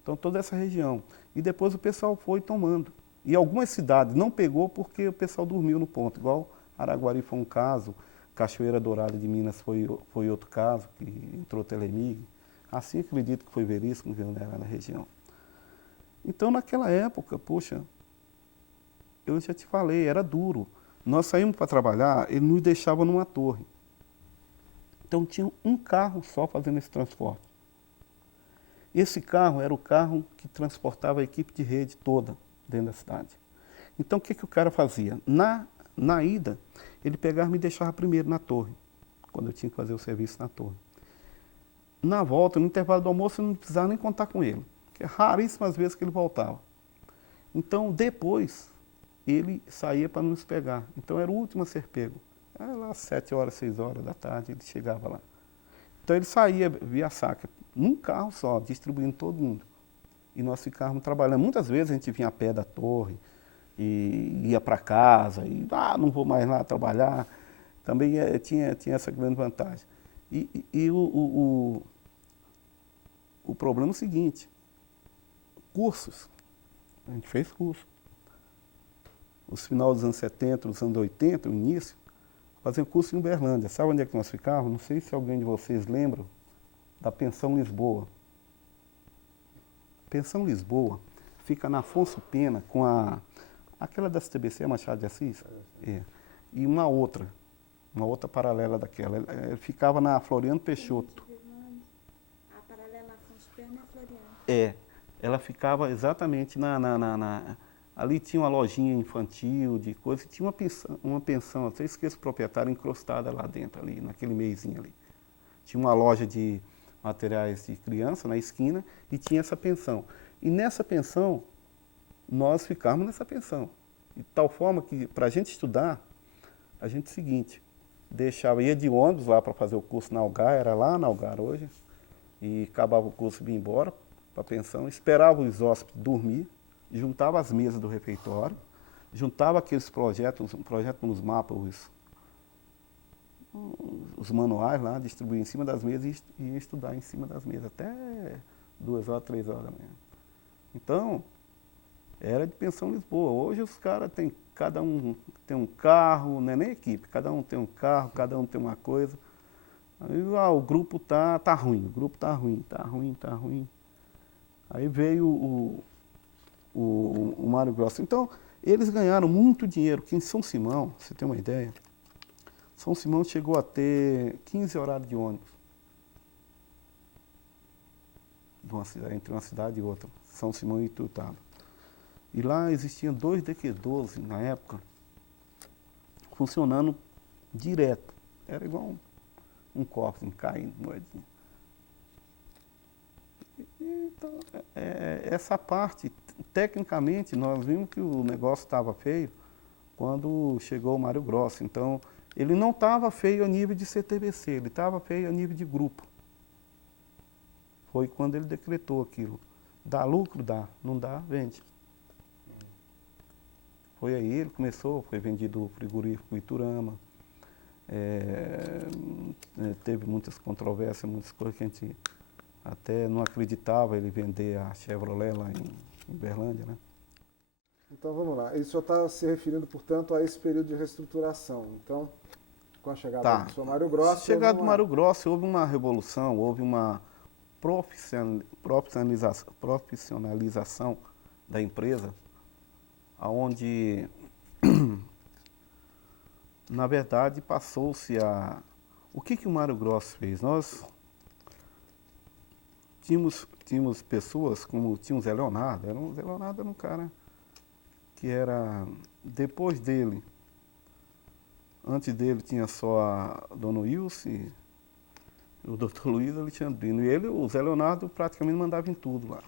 Então toda essa região. E depois o pessoal foi tomando. E algumas cidades não pegou porque o pessoal dormiu no ponto, igual Araguari foi um caso, Cachoeira Dourada de Minas foi outro caso, que entrou Telemig. Assim acredito que foi Veríssimo, viu, né, lá na região. Então naquela época, poxa, eu já te falei, era duro. Nós saímos para trabalhar, ele nos deixava numa torre. Então tinha um carro só fazendo esse transporte. Esse carro era o carro que transportava a equipe de rede toda dentro da cidade. Então o que o cara fazia? Na ida, ele pegava e me deixava primeiro na torre, quando eu tinha que fazer o serviço na torre. Na volta, no intervalo do almoço, eu não precisava nem contar com ele, porque é raríssimas vezes que ele voltava. Então depois, ele saía para nos pegar. Então era o último a ser pego. Era lá às 7 horas, 6 horas da tarde, ele chegava lá. Então ele saía via saca, num carro só, distribuindo todo mundo. E nós ficávamos trabalhando. Muitas vezes a gente vinha a pé da torre e ia para casa e não vou mais lá trabalhar. Também tinha essa grande vantagem. E o problema é o seguinte, cursos. A gente fez curso. Os finais dos anos 70, dos anos 80, o início, fazia curso em Uberlândia. Sabe onde é que nós ficávamos? Não sei se alguém de vocês lembra da Pensão Lisboa. Pensão Lisboa fica na Afonso Pena com aquela da CTBC, Machado de Assis, e uma outra paralela daquela. Ficava na Floriano Peixoto. A paralela Afonso Pena é Floriano. Ela ficava exatamente ali tinha uma lojinha infantil de coisa, e tinha uma pensão, até esqueço o proprietário, encrustada lá dentro, ali, naquele meizinho ali. Tinha uma loja de materiais de criança na esquina e tinha essa pensão. E nessa pensão, nós ficávamos nessa pensão. De tal forma que, para a gente estudar, a gente, seguinte, ia de ônibus lá para fazer o curso na Algar, era lá na Algar hoje, e acabava o curso e ia embora para a pensão, esperava os hóspedes dormir, juntava as mesas do refeitório, juntava aqueles projetos, um projeto nos mapas, os manuais lá, distribuía em cima das mesas e ia estudar em cima das mesas, até 2 horas, 3 horas da manhã. Então, era de pensão Lisboa. Hoje os caras têm, cada um tem um carro, não é nem equipe, cada um tem um carro, cada um tem uma coisa. Aí, o grupo tá ruim, o grupo tá ruim. Aí veio o Mário Grosso. Então, eles ganharam muito dinheiro, que em São Simão, você tem uma ideia, São Simão chegou a ter 15 horários de ônibus entre uma cidade e outra, São Simão e Ituiutaba. E lá existiam 2 DQ12 na época, funcionando direto. Era igual um cofre, caindo, moedinha. Então, essa parte, tecnicamente, nós vimos que o negócio estava feio quando chegou o Mário Grosso. Então, ele não estava feio a nível de CTBC, ele estava feio a nível de grupo. Foi quando ele decretou aquilo. Dá lucro? Dá. Não dá? Vende. Foi aí, ele começou, foi vendido o frigorífico Iturama. Teve muitas controvérsias, muitas coisas que a gente até não acreditava ele vender a Chevrolet lá em Uberlândia, né? Então vamos lá. Ele só está se referindo, portanto, a esse período de reestruturação. Então, com a chegada do senhor Mário Grosso... Chegado do Mário Grosso, houve uma revolução, houve uma profissionalização da empresa, onde, na verdade, passou-se a... O que o Mário Grosso fez? Nós tínhamos pessoas como tinha o Zé Leonardo. O Zé Leonardo era um cara que era, depois dele, antes dele tinha só a Dona Ilse, o Dr. Luiz Alexandrino, e ele, o Zé Leonardo, praticamente mandava em tudo lá.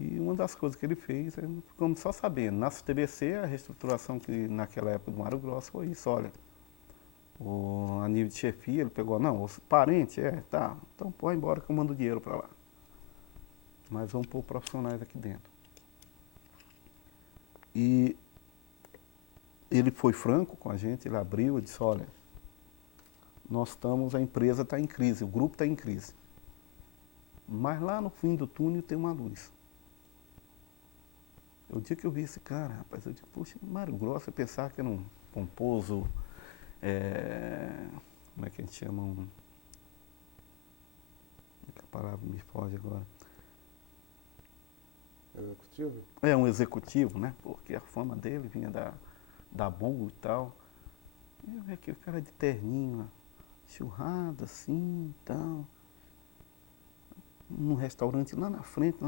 E uma das coisas que ele fez, ficamos só sabendo, na CTBC, a reestruturação que naquela época do Mário Grosso foi isso, olha, a nível de chefia, ele pegou, não, os parentes, tá, então pode ir embora que eu mando dinheiro para lá. Mas vamos pôr profissionais aqui dentro. E ele foi franco com a gente, ele abriu e disse, olha, a empresa está em crise, o grupo está em crise. Mas lá no fim do túnel tem uma luz. O dia que eu vi esse cara, rapaz, eu disse, poxa, Mário Grosso, eu pensava que era um pomposo, como é que a gente chama? Como é que a palavra me foge agora? Executivo? Um executivo, né? Porque a fama dele vinha da Bull e tal. E eu vi aquele cara de terninho, churrada assim e tal. Num restaurante lá na frente,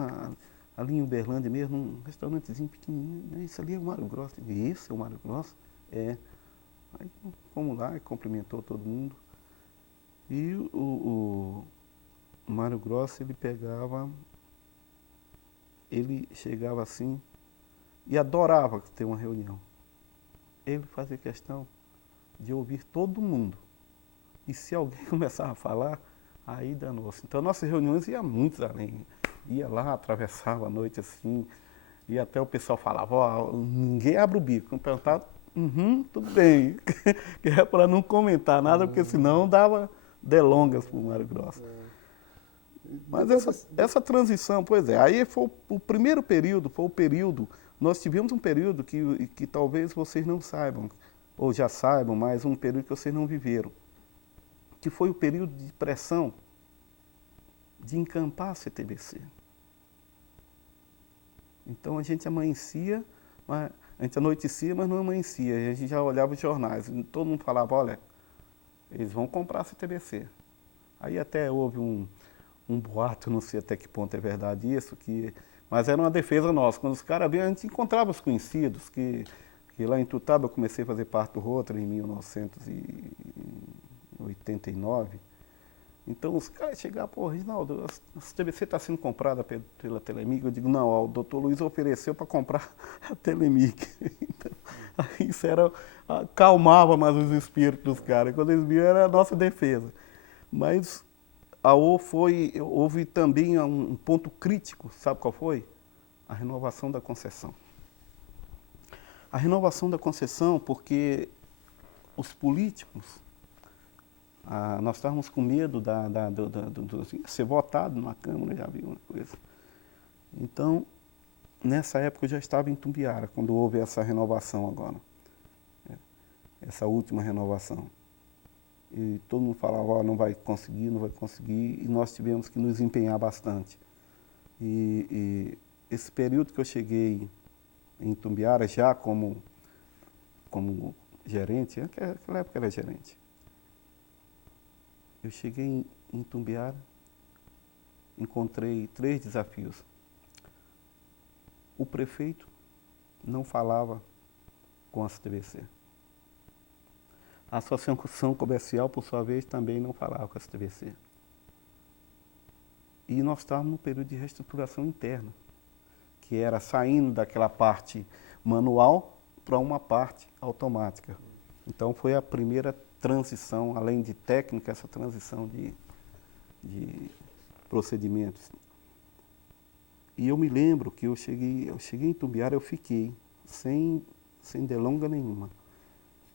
ali em Uberlândia mesmo, um restaurantezinho pequenininho. Isso ali é o Mário Grosso. Isso é o Mário Grosso? É. Aí fomos lá e cumprimentou todo mundo. E o Mário Grosso, ele chegava assim e adorava ter uma reunião. Ele fazia questão de ouvir todo mundo. E se alguém começava a falar, aí danou-se. Então, nossas reuniões iam muito além. Ia lá, atravessava a noite assim, e até o pessoal falava, ó, ninguém abre o bico. Perguntava, tudo bem. Que era para não comentar nada, porque senão dava delongas para o Mário Grosso. Mas essa transição, pois é, aí foi o primeiro período, nós tivemos um período que talvez vocês não saibam, ou já saibam, mas um período que vocês não viveram, que foi o período de pressão de encampar a CTBC. Então a gente amanhecia, a gente anoitecia, mas não amanhecia, a gente já olhava os jornais, e todo mundo falava, olha, eles vão comprar a CTBC. Aí até houve um boato, não sei até que ponto é verdade isso, mas era uma defesa nossa. Quando os caras vinham, a gente encontrava os conhecidos, que lá em Ituiutaba eu comecei a fazer parte do Rotary em 1989, Então os caras chegavam, pô, Reginaldo, a TBC está sendo comprada pela Telemic. Eu digo, não, ó, o doutor Luiz ofereceu para comprar a Telemic. Então, aí isso era, acalmava mais os espíritos dos caras. Quando eles viam, era a nossa defesa. Mas houve também um ponto crítico, sabe qual foi? A renovação da concessão. A renovação da concessão, porque os políticos, nós estávamos com medo de ser votado na Câmara, já viu uma coisa. Então, nessa época eu já estava em Itumbiara, quando houve essa renovação agora, essa última renovação. E todo mundo falava, ó, não vai conseguir, não vai conseguir, e nós tivemos que nos empenhar bastante. E esse período que eu cheguei em Itumbiara, já como gerente, naquela época era gerente, eu cheguei em Itumbiara, encontrei 3 desafios. O prefeito não falava com a TBC. A Associação Comercial, por sua vez, também não falava com a TBC. E nós estávamos num período de reestruturação interna, que era saindo daquela parte manual para uma parte automática. Então foi a primeira transição, além de técnica, essa transição de procedimentos. E eu me lembro que eu cheguei em Itumbiara, eu fiquei, sem delonga nenhuma,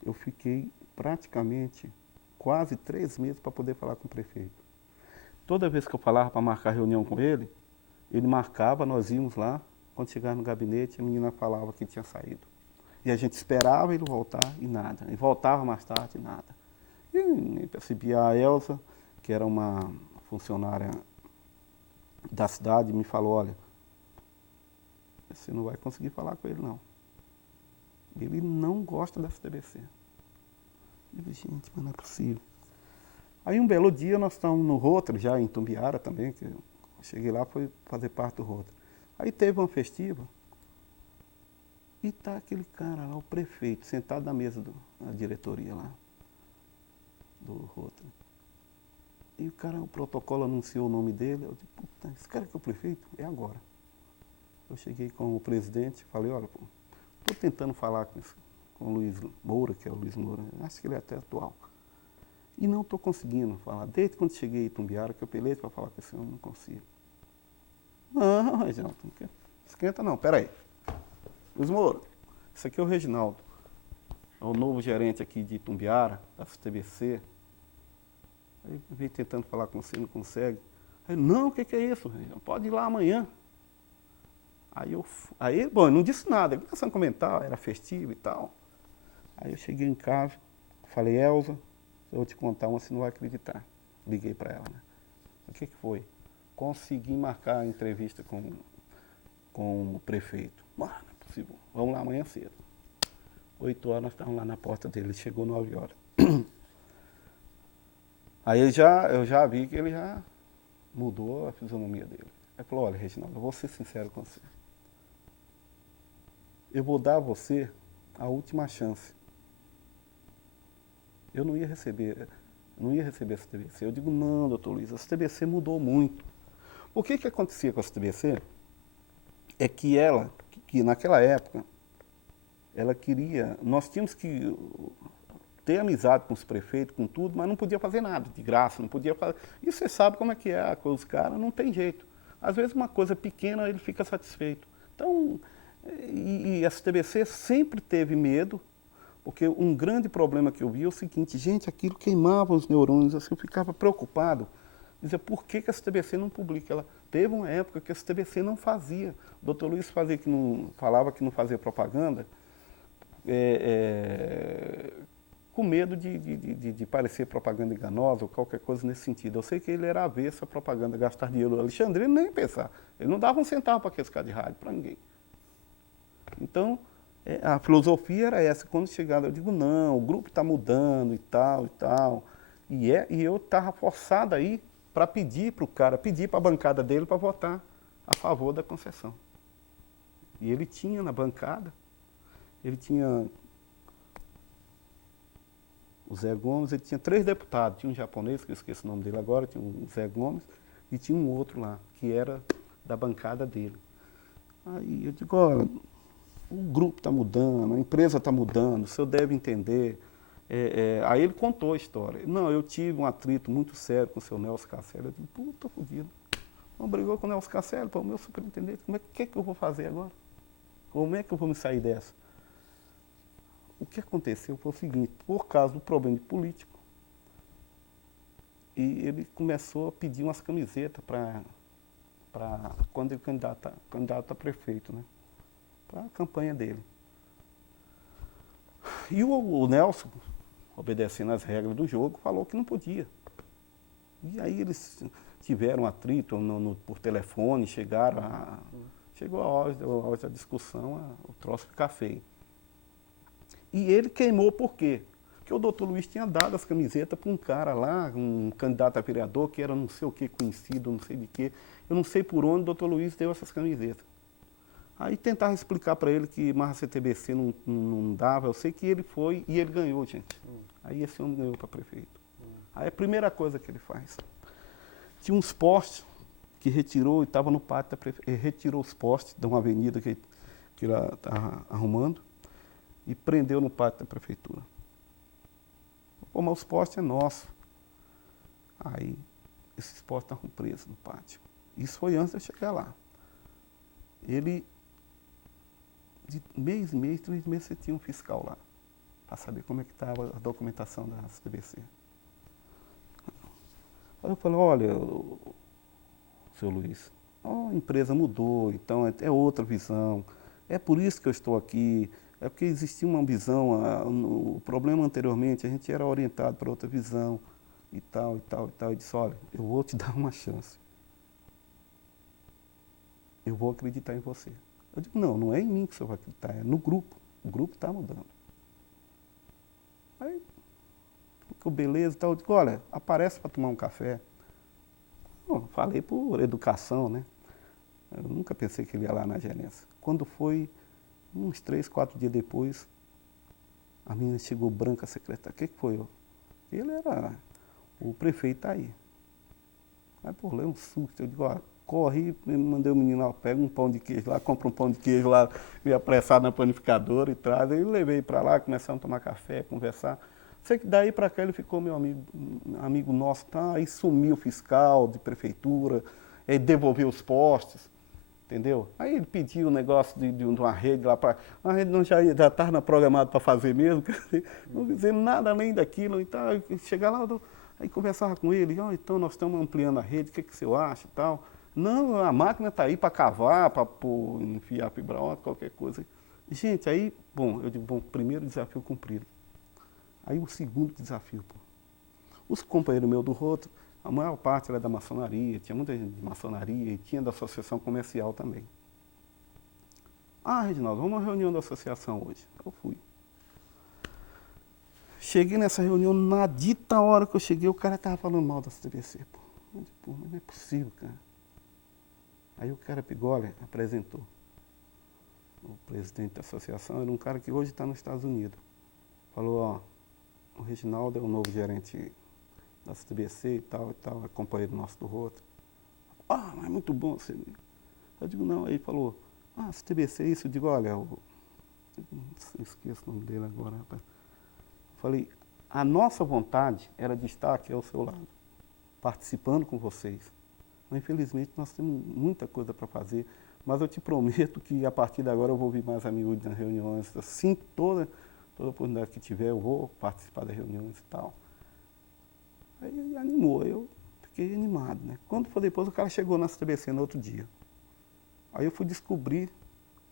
eu fiquei praticamente quase 3 meses para poder falar com o prefeito. Toda vez que eu falava para marcar reunião com ele marcava, nós íamos lá, quando chegava no gabinete, a menina falava que tinha saído. E a gente esperava ele voltar e nada. E voltava mais tarde e nada. E percebia a Elza, que era uma funcionária da cidade, me falou, olha, você não vai conseguir falar com ele, não. Ele não gosta da TBC. Eu digo, gente, mas não é possível. Aí um belo dia nós estávamos no Rotary, já em Itumbiara também, que eu cheguei lá, foi fazer parte do Rotary. Aí teve uma festiva, e tá aquele cara lá, o prefeito, sentado na mesa da diretoria lá, do Rotary. E o protocolo anunciou o nome dele, eu disse, puta, esse cara que é o prefeito? É agora. Eu cheguei com o presidente, falei, olha, estou tentando falar com o Luiz Moura, que é o Luiz Moura, acho que ele é até atual. E não estou conseguindo falar. Desde quando cheguei em Itumbiara, que eu pelei para falar com esse homem, não consigo. Não, Reginaldo, não esquenta não, peraí. Luiz Moura, esse aqui é o Reginaldo, é o novo gerente aqui de Itumbiara, da TBC. Aí veio tentando falar com você, não consegue. Aí, não, o que é isso, Reginaldo? Pode ir lá amanhã. Aí, bom, eu não disse nada, ele começou a comentar, era festivo e tal. Aí eu cheguei em casa, falei, Elza, eu vou te contar uma, você não vai acreditar. Liguei para ela, né? O que foi? Consegui marcar a entrevista com o prefeito. Mano, não é possível, vamos lá amanhã cedo. 8 horas nós estávamos lá na porta dele, ele chegou 9 horas. Aí eu já vi que ele já mudou a fisionomia dele. Ele falou, olha, Reginaldo, eu vou ser sincero com você. Eu vou dar a você a última chance. Eu não ia receber essa TBC. Eu digo, não, doutor Luiz, essa TBC mudou muito. O que acontecia com essa TBC é que que naquela época, ela queria, nós tínhamos que ter amizade com os prefeitos, com tudo, mas não podia fazer nada de graça, não podia fazer. E você sabe como é que é, com os caras não tem jeito. Às vezes uma coisa pequena ele fica satisfeito. Então, e a TBC sempre teve medo, porque um grande problema que eu vi é o seguinte, gente, aquilo queimava os neurônios, assim, eu ficava preocupado, dizia, por que a TBC não publica? Ela teve uma época que a TBC não fazia. O doutor Luiz falava que não fazia propaganda, com medo de parecer propaganda enganosa ou qualquer coisa nesse sentido. Eu sei que ele era avesso à propaganda, gastar dinheiro no Alexandrino, nem pensar. Ele não dava um centavo para aqueles caras de rádio, para ninguém. Então, a filosofia era essa. Quando chegava, eu digo, não, o grupo está mudando e tal, e tal. E eu estava forçado aí para pedir para o cara, pedir para a bancada dele para votar a favor da concessão. E ele tinha na bancada, ele tinha o Zé Gomes, ele tinha 3 deputados. Tinha um japonês, que eu esqueço o nome dele agora, tinha o Zé Gomes, e tinha um outro lá, que era da bancada dele. Aí eu digo, olha, o grupo está mudando, a empresa está mudando, o senhor deve entender. Aí ele contou a história. Não, eu tive um atrito muito sério com o seu Nelson Casselli. Eu digo, puta fodido. Não brigou com o Nelson Casselli, pô, o meu superintendente, como é que eu vou fazer agora? Como é que eu vou me sair dessa? O que aconteceu foi o seguinte, por causa do problema de político, e ele começou a pedir umas camisetas para quando ele candidato a prefeito, né? Para a campanha dele. E o Nelson, obedecendo às regras do jogo, falou que não podia. E aí eles tiveram atrito por telefone, chegou a hora da discussão, o troço ficar feio. E ele queimou por quê? Porque o doutor Luiz tinha dado as camisetas para um cara lá, um candidato a vereador, que era não sei o que, conhecido, não sei de quê. Eu não sei por onde o doutor Luiz deu essas camisetas. Aí tentava explicar para ele que mais a CTBC não dava, eu sei que ele foi e ele ganhou, gente. Aí esse homem ganhou para prefeito. Aí a primeira coisa que ele faz, tinha uns postes que retirou e estava no pátio da prefeitura, ele retirou os postes de uma avenida que ele estava arrumando e prendeu no pátio da prefeitura. Pô, mas os postes é nosso. Aí esses postes estavam presos no pátio. Isso foi antes de eu chegar lá. Ele, de mês em mês, 3 meses, você tinha um fiscal lá, para saber como é que estava a documentação da CTBC. Aí eu falei, olha, seu Luiz, a empresa mudou, então é outra visão. É por isso que eu estou aqui, é porque existia uma visão, o problema anteriormente, a gente era orientado para outra visão, e tal, e tal, e tal. Eu disse, olha, eu vou te dar uma chance. Eu vou acreditar em você. Eu digo, não é em mim que você vai acreditar, é no grupo. O grupo está mudando. Aí, ficou beleza e tal. Eu digo, olha, aparece para tomar um café. Bom, falei por educação, né? Eu nunca pensei que ele ia lá na gerência. Quando foi, uns 3, 4 dias depois, a menina chegou branca, a secretária. O que foi? Ele era, o prefeito está aí. Aí, pô, leu um susto. Eu digo, ó, corri, mandei o menino lá, pega um pão de queijo lá, compra um pão de queijo lá, ia apressado na panificadora e traz. Aí eu levei para lá, começamos a tomar café, conversar. Sei que daí para cá ele ficou meu amigo nosso, tá? Aí sumiu o fiscal de prefeitura, aí devolveu os postes, entendeu? Aí ele pediu um negócio de uma rede lá para. A rede não já estava programada para fazer mesmo, não fizemos nada além daquilo. Então, chegar lá, aí conversava com ele, ó, então nós estamos ampliando a rede, o que você acha e tal? Não, a máquina está aí para cavar, para enfiar fibra ótica, qualquer coisa. Gente, aí, bom, eu digo, bom, primeiro desafio cumprido. Aí o segundo desafio, pô. Os companheiros meus do Roto, a maior parte era da maçonaria, tinha muita gente de maçonaria e tinha da associação comercial também. Ah, Reginaldo, vamos a uma reunião da associação hoje. Eu fui. Cheguei nessa reunião, na dita hora que eu cheguei, o cara estava falando mal da CTBC, pô. Eu disse, pô, mas não é possível, cara. Aí o cara pegou, olha, apresentou. O presidente da associação era um cara que hoje está nos Estados Unidos. Falou, ó, o Reginaldo é o novo gerente da CTBC e tal, é companheiro nosso do Roto. Ah, mas é muito bom você. Eu digo, não, aí falou, ah, CTBC isso, eu digo, olha, eu esqueço o nome dele agora, rapaz. Falei, a nossa vontade era de estar aqui ao seu lado, participando com vocês. Mas infelizmente nós temos muita coisa para fazer, mas eu te prometo que a partir de agora eu vou vir mais a miúde nas reuniões, assim, toda oportunidade que tiver, eu vou participar das reuniões e tal. Aí ele animou, eu fiquei animado, né? Quando foi depois, o cara chegou na CTBC no outro dia. Aí eu fui descobrir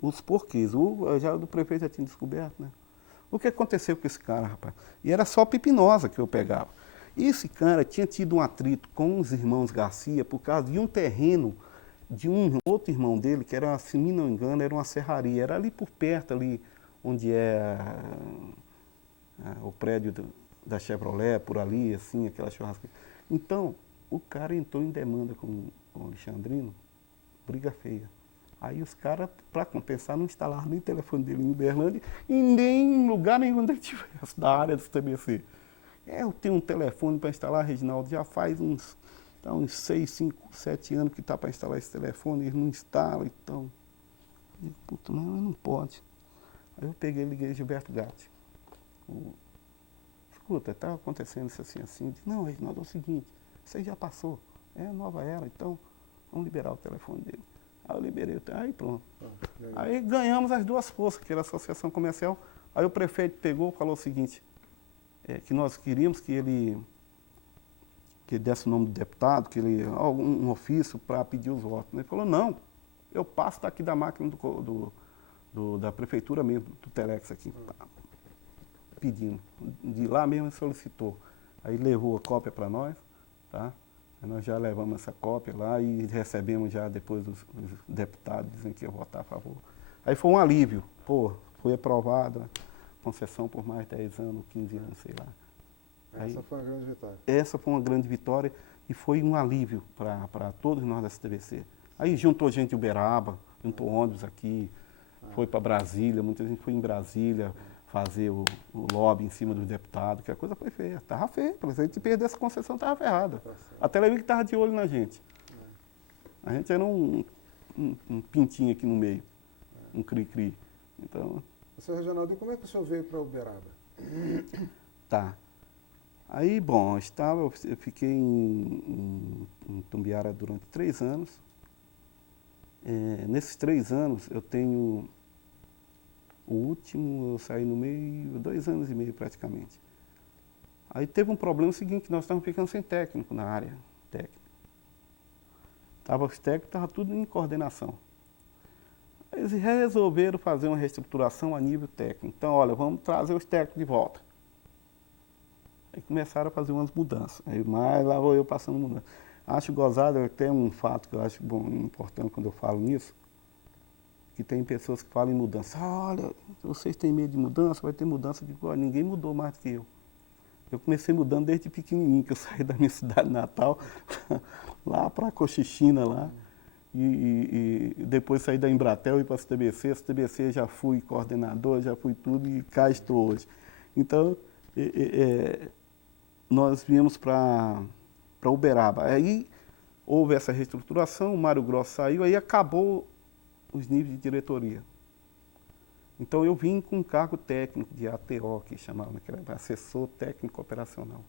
os porquês. Já do prefeito já tinha descoberto, né? O que aconteceu com esse cara, rapaz? E era só pipinosa que eu pegava. E esse cara tinha tido um atrito com os irmãos Garcia por causa de um terreno de um outro irmão dele, que era, se me não engano, era uma serraria. Era ali por perto, ali onde é o prédio da Chevrolet, por ali, assim, aquela churrasca. Então, o cara entrou em demanda com o Alexandrino, briga feia. Aí os caras, para compensar, não instalaram nem o telefone dele em Uberlândia e nem em lugar nenhum onde ele estivesse, da área do CTBC. Eu tenho um telefone para instalar, Reginaldo, já faz uns 6, 5, 7 anos que está para instalar esse telefone, ele não instala, então. Eu digo, puta, não pode. Aí eu peguei e liguei Gilberto Gatti. Escuta, está acontecendo isso assim, assim. Eu disse, não, Reginaldo, é o seguinte, isso aí já passou, é nova era, então vamos liberar o telefone dele. Aí eu liberei, aí pronto. Aí ganhamos as duas forças, que era a associação comercial. Aí o prefeito pegou e falou o seguinte, que nós queríamos que ele desse o nome do deputado, que ele um ofício para pedir os votos. Ele falou, não, eu passo daqui da máquina da prefeitura mesmo, do Telex aqui, pedindo. De lá mesmo ele solicitou. Aí levou a cópia para nós, tá? Aí nós já levamos essa cópia lá e recebemos já depois os deputados dizendo que ia votar a favor. Aí foi um alívio, foi aprovada concessão por mais 10 anos, 15 anos, sei lá. Essa foi uma grande vitória. Essa foi uma grande vitória e foi um alívio para todos nós da CTBC. Aí juntou gente de Uberaba, juntou ônibus aqui, foi para Brasília, muita gente foi em Brasília fazer o lobby em cima dos deputados, que a coisa foi feia. Estava feia, se a gente perder essa concessão, estava ferrada. A Telemic estava de olho na gente. A gente era um pintinho aqui no meio, um cri-cri. Então, Seu Reginaldo, e como é que o senhor veio para Uberaba? tá. Aí, bom, eu fiquei em Tumbiara durante 3 anos. Nesses 3 anos, eu tenho o último, eu saí no meio, 2 anos e meio praticamente. Aí teve um problema seguinte, que nós estávamos ficando sem técnico na área técnica. Os técnicos estavam tudo em coordenação. Eles resolveram fazer uma reestruturação a nível técnico. Então, olha, vamos trazer os técnicos de volta. Aí começaram a fazer umas mudanças. Aí mais lá vou eu passando mudança. Acho gozado, até um fato que eu acho bom, importante quando eu falo nisso, que tem pessoas que falam em mudança. Olha, vocês têm medo de mudança, vai ter mudança. Eu digo, ninguém mudou mais do que eu. Eu comecei mudando desde pequenininho, que eu saí da minha cidade natal, lá para Cochichina, lá. E depois saí da Embratel e para a CTBC. A CTBC já fui coordenador, já fui tudo e cá estou hoje. Então, nós viemos para Uberaba. Aí houve essa reestruturação, o Mário Gross saiu, aí acabou os níveis de diretoria. Então eu vim com um cargo técnico de ATO, que chamava, que era assessor técnico operacional.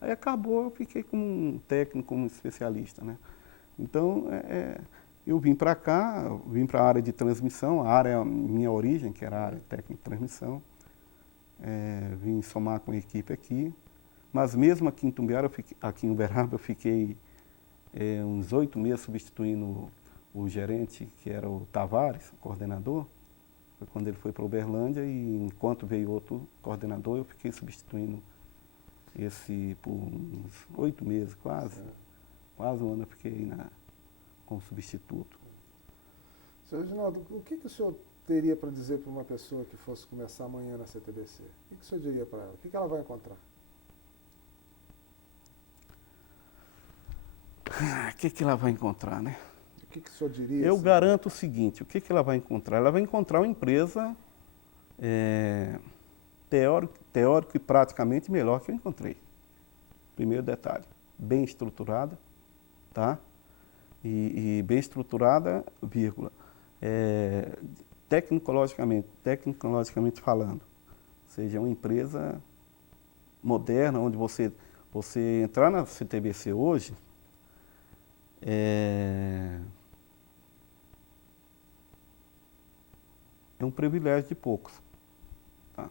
Aí acabou, eu fiquei como um técnico, como um especialista, né? Então, eu vim para cá, vim para a área de transmissão, a área, minha origem, que era a área técnica de transmissão. Vim somar com a equipe aqui. Mas mesmo aqui em Tumbiara, aqui em Uberaba, eu fiquei uns 8 meses substituindo o gerente, que era o Tavares, o coordenador. Foi quando ele foi para Uberlândia e enquanto veio outro coordenador, eu fiquei substituindo esse por uns 8 meses, quase. Quase um ano eu fiquei como substituto. Seu Reginaldo, o que o senhor teria para dizer para uma pessoa que fosse começar amanhã na CTBC? O que o senhor diria para ela? O que ela vai encontrar? O que ela vai encontrar, né? O que o senhor diria? Eu assim? garanto o seguinte, o que ela vai encontrar? Ela vai encontrar uma empresa teórico e praticamente melhor que eu encontrei. Primeiro detalhe, bem estruturada, tá? E bem estruturada, vírgula, tecnologicamente falando. Ou seja, é uma empresa moderna, onde você entrar na CTBC hoje, é um privilégio de poucos. Tá?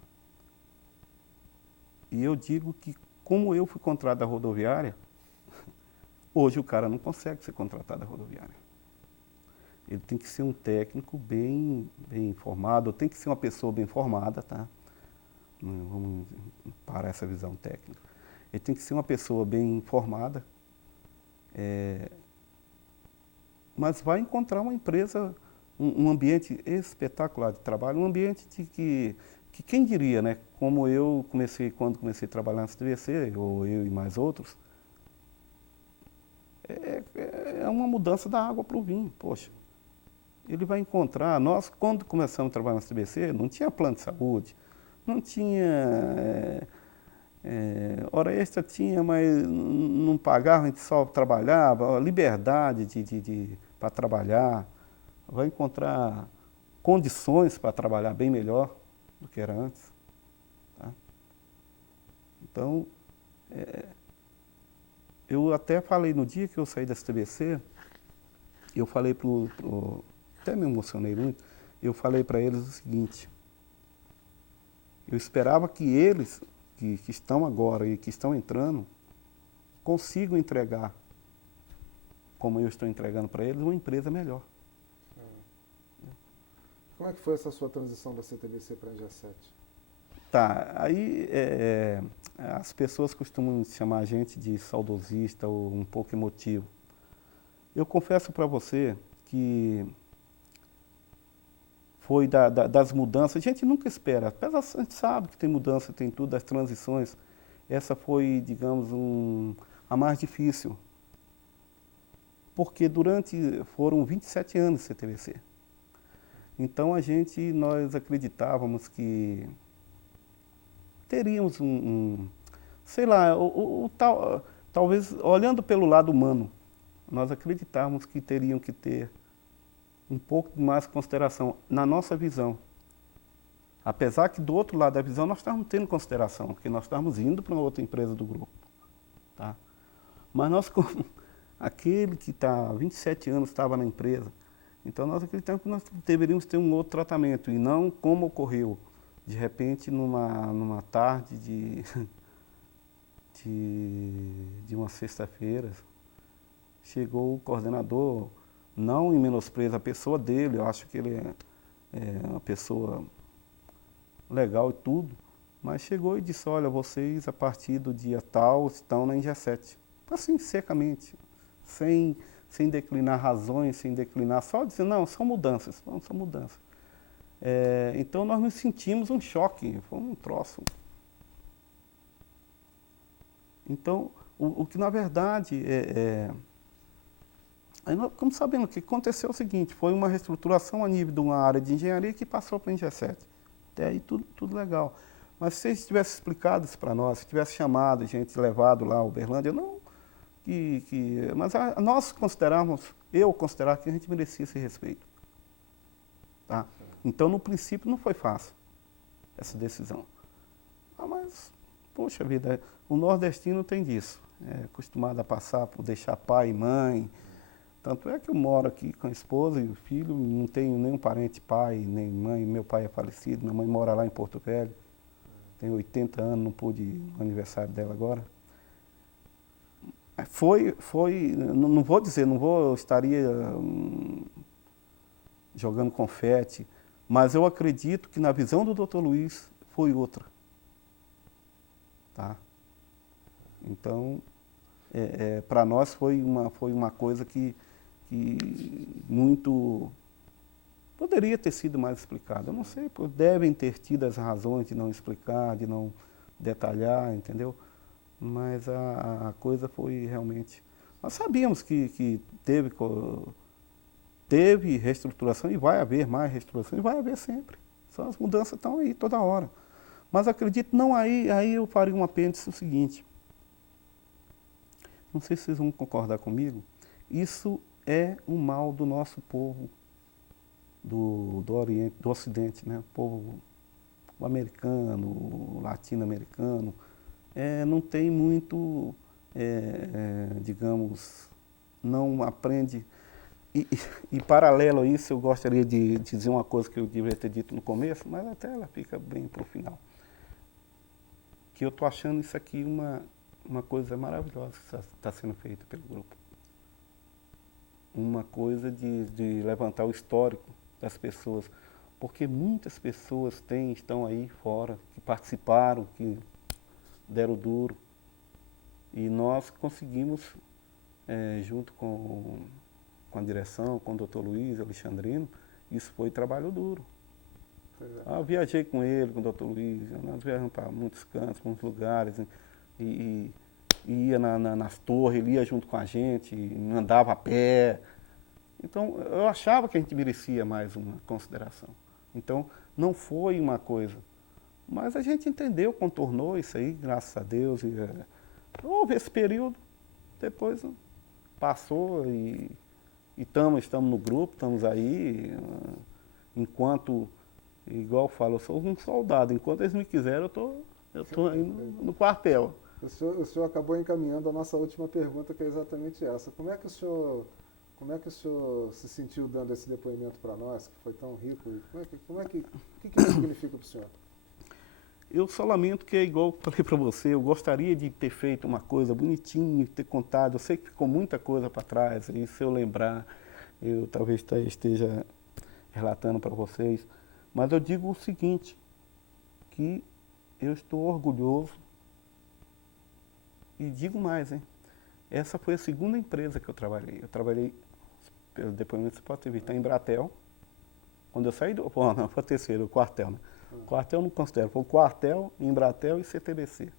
E eu digo que, como eu fui contratado da rodoviária, hoje o cara não consegue ser contratado da rodoviária. Ele tem que ser um técnico bem informado, tem que ser uma pessoa bem formada, tá? Vamos parar essa visão técnica. Ele tem que ser uma pessoa bem informada, mas vai encontrar uma empresa, um ambiente espetacular de trabalho, um ambiente que quem diria, né? Como eu quando comecei a trabalhar na CTBC, ou eu e mais outros, é uma mudança da água para o vinho, poxa. Ele vai encontrar, nós quando começamos a trabalhar na CTBC, não tinha plano de saúde, não tinha hora extra tinha, mas não pagava, a gente só trabalhava, liberdade para trabalhar, vai encontrar condições para trabalhar bem melhor do que era antes. Tá? Então, eu até falei no dia que eu saí da STBC, eu falei até me emocionei muito, eu falei para eles o seguinte: eu esperava que eles, que estão agora e que estão entrando, consigam entregar, como eu estou entregando para eles, uma empresa melhor. Como é que foi essa sua transição da CTBC para a G7? Tá, aí as pessoas costumam chamar a gente de saudosista ou um pouco emotivo. Eu confesso para você que foi das mudanças, a gente nunca espera, apesar a gente sabe que tem mudança, tem tudo, as transições, essa foi, digamos, a mais difícil, porque foram 27 anos de CTBC. Então nós acreditávamos que teríamos sei lá, talvez olhando pelo lado humano, nós acreditávamos que teriam que ter um pouco mais consideração na nossa visão. Apesar que do outro lado da visão nós estávamos tendo consideração, porque nós estávamos indo para uma outra empresa do grupo. Tá? Mas nós, como aquele que está há 27 anos estava na empresa, então nós acreditamos que nós deveríamos ter um outro tratamento, e não como ocorreu, de repente, numa tarde de uma sexta-feira, chegou o coordenador, não em menosprezo a pessoa dele, eu acho que ele é uma pessoa legal e tudo, mas chegou e disse: olha, vocês a partir do dia tal estão na G7. Assim, secamente, sem declinar razões, sem declinar, só dizendo: não, são mudanças, não, são mudanças. Então nós nos sentimos um choque, foi um troço. Então, o que na verdade aí nós ficamos sabendo que aconteceu o seguinte: foi uma reestruturação a nível de uma área de engenharia que passou para a G7. Até aí tudo legal. Mas se eles tivessem explicado isso para nós, se tivesse chamado a gente, levado lá a Uberlândia, não, mas nós considerávamos, eu considerava que a gente merecia esse respeito. Tá? Então, no princípio, não foi fácil essa decisão. Mas, poxa vida, o nordestino tem disso. É acostumado a passar por deixar pai e mãe. Tanto é que eu moro aqui com a esposa e o filho, não tenho nenhum parente pai, nem mãe. Meu pai é falecido, minha mãe mora lá em Porto Velho. Tem 80 anos, não pude ir no aniversário dela agora. Não vou dizer, estaria jogando confete, mas eu acredito que na visão do Dr. Luiz foi outra. Tá? Então, para nós foi uma coisa que muito poderia ter sido mais explicada. Eu não sei, devem ter tido as razões de não explicar, de não detalhar, entendeu? Mas a coisa foi realmente... Nós sabíamos que teve reestruturação e vai haver mais reestruturação e vai haver sempre. Só as mudanças estão aí toda hora. Mas acredito, não, aí eu faria um apêndice o seguinte. Não sei se vocês vão concordar comigo. Isso é um mal do nosso povo do Oriente, do Ocidente, né? O povo americano, latino-americano. Não tem muito, digamos, não aprende. E paralelo a isso, eu gostaria de dizer uma coisa que eu deveria ter dito no começo, mas até ela fica bem para o final. Que eu estou achando isso aqui uma coisa maravilhosa que está sendo feita pelo grupo. Uma coisa de levantar o histórico das pessoas, porque muitas pessoas estão aí fora, que participaram, que deram duro, e nós conseguimos, junto com a direção, com o Dr. Luiz Alexandrino, isso foi trabalho duro. Eu viajei com ele, com o Dr. Luiz, nós viajamos para muitos cantos, muitos lugares, e ia nas torres, ele ia junto com a gente, andava a pé. Então, eu achava que a gente merecia mais uma consideração. Então, não foi uma coisa, Mas a gente entendeu, contornou isso aí, graças a Deus. Houve esse período, depois passou e estamos no grupo, estamos aí. Enquanto, igual eu falo, eu sou um soldado, enquanto eles me quiserem, eu tô aí no quartel. O senhor acabou encaminhando a nossa última pergunta, que é exatamente essa. Como é que o senhor se sentiu dando esse depoimento para nós, que foi tão rico? O que isso significa para o senhor? Eu só lamento que é igual eu falei para você, eu gostaria de ter feito uma coisa bonitinha, ter contado, eu sei que ficou muita coisa para trás, e se eu lembrar, eu talvez esteja relatando para vocês, mas eu digo o seguinte, que eu estou orgulhoso, e digo mais, hein? Essa foi a segunda empresa que eu trabalhei, pelo depoimento você pode ter visto, em Embratel, quando eu saí não, foi a terceira, o quartel, né? Quartel eu não considero, foi o quartel, Embratel e CTBC.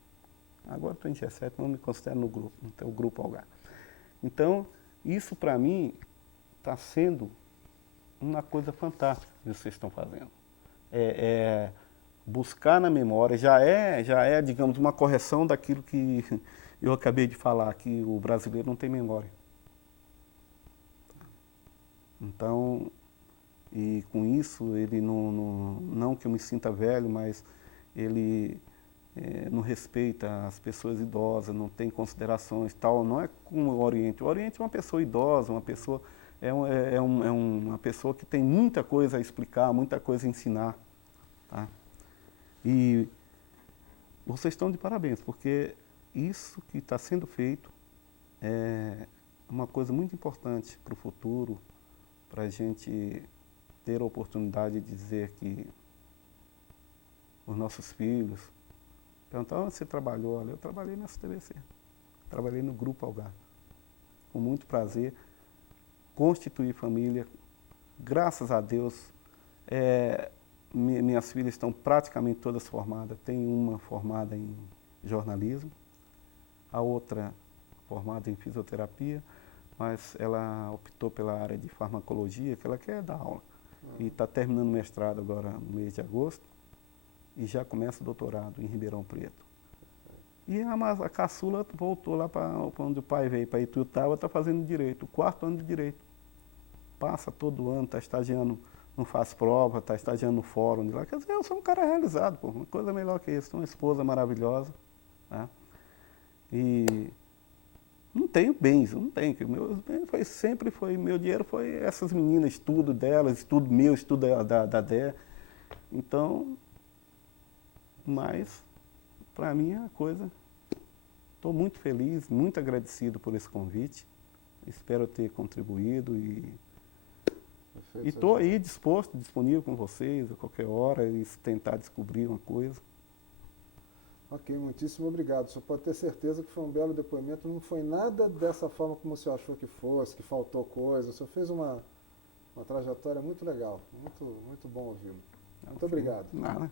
Agora estou em G7, não me considero no grupo, então o Grupo Algar. Então, isso para mim está sendo uma coisa fantástica que vocês estão fazendo. Buscar na memória, já é, digamos, uma correção daquilo que eu acabei de falar, que o brasileiro não tem memória. Então, e com isso, ele não que eu me sinta velho, mas ele não respeita as pessoas idosas, não tem considerações, tal. Não é como o Oriente. O Oriente é uma pessoa idosa, uma pessoa, uma pessoa que tem muita coisa a explicar, muita coisa a ensinar. Tá? E vocês estão de parabéns, porque isso que está sendo feito é uma coisa muito importante para o futuro, para a gente ter a oportunidade de dizer que os nossos filhos perguntam, onde você trabalhou? Eu trabalhei na CTBC, trabalhei no Grupo Algar, com muito prazer, constituí família, graças a Deus, minhas filhas estão praticamente todas formadas, tem uma formada em jornalismo, a outra formada em fisioterapia, mas ela optou pela área de farmacologia, que ela quer dar aula. E está terminando o mestrado agora no mês de agosto e já começa o doutorado em Ribeirão Preto. E a caçula voltou lá para onde o pai veio, para Ituiutaba, está fazendo direito, o 4º ano de direito. Passa todo ano, está estagiando, não faz prova, está estagiando no fórum de lá. Quer dizer, eu sou um cara realizado, pô, uma coisa melhor que isso, uma esposa maravilhosa. Tá? E não tenho bens, não tenho. Meus bens sempre foi, meu dinheiro foi essas meninas, estudo delas, estudo meu, estudo da Dé. Então, mas, para mim é uma coisa, estou muito feliz, muito agradecido por esse convite. Espero ter contribuído e estou aí disposto, disponível com vocês a qualquer hora e tentar descobrir uma coisa. Ok, muitíssimo obrigado. O senhor pode ter certeza que foi um belo depoimento. Não foi nada dessa forma como o senhor achou que fosse, que faltou coisa. O senhor fez uma trajetória muito legal. Muito bom ouvi-lo. Muito obrigado. Nada.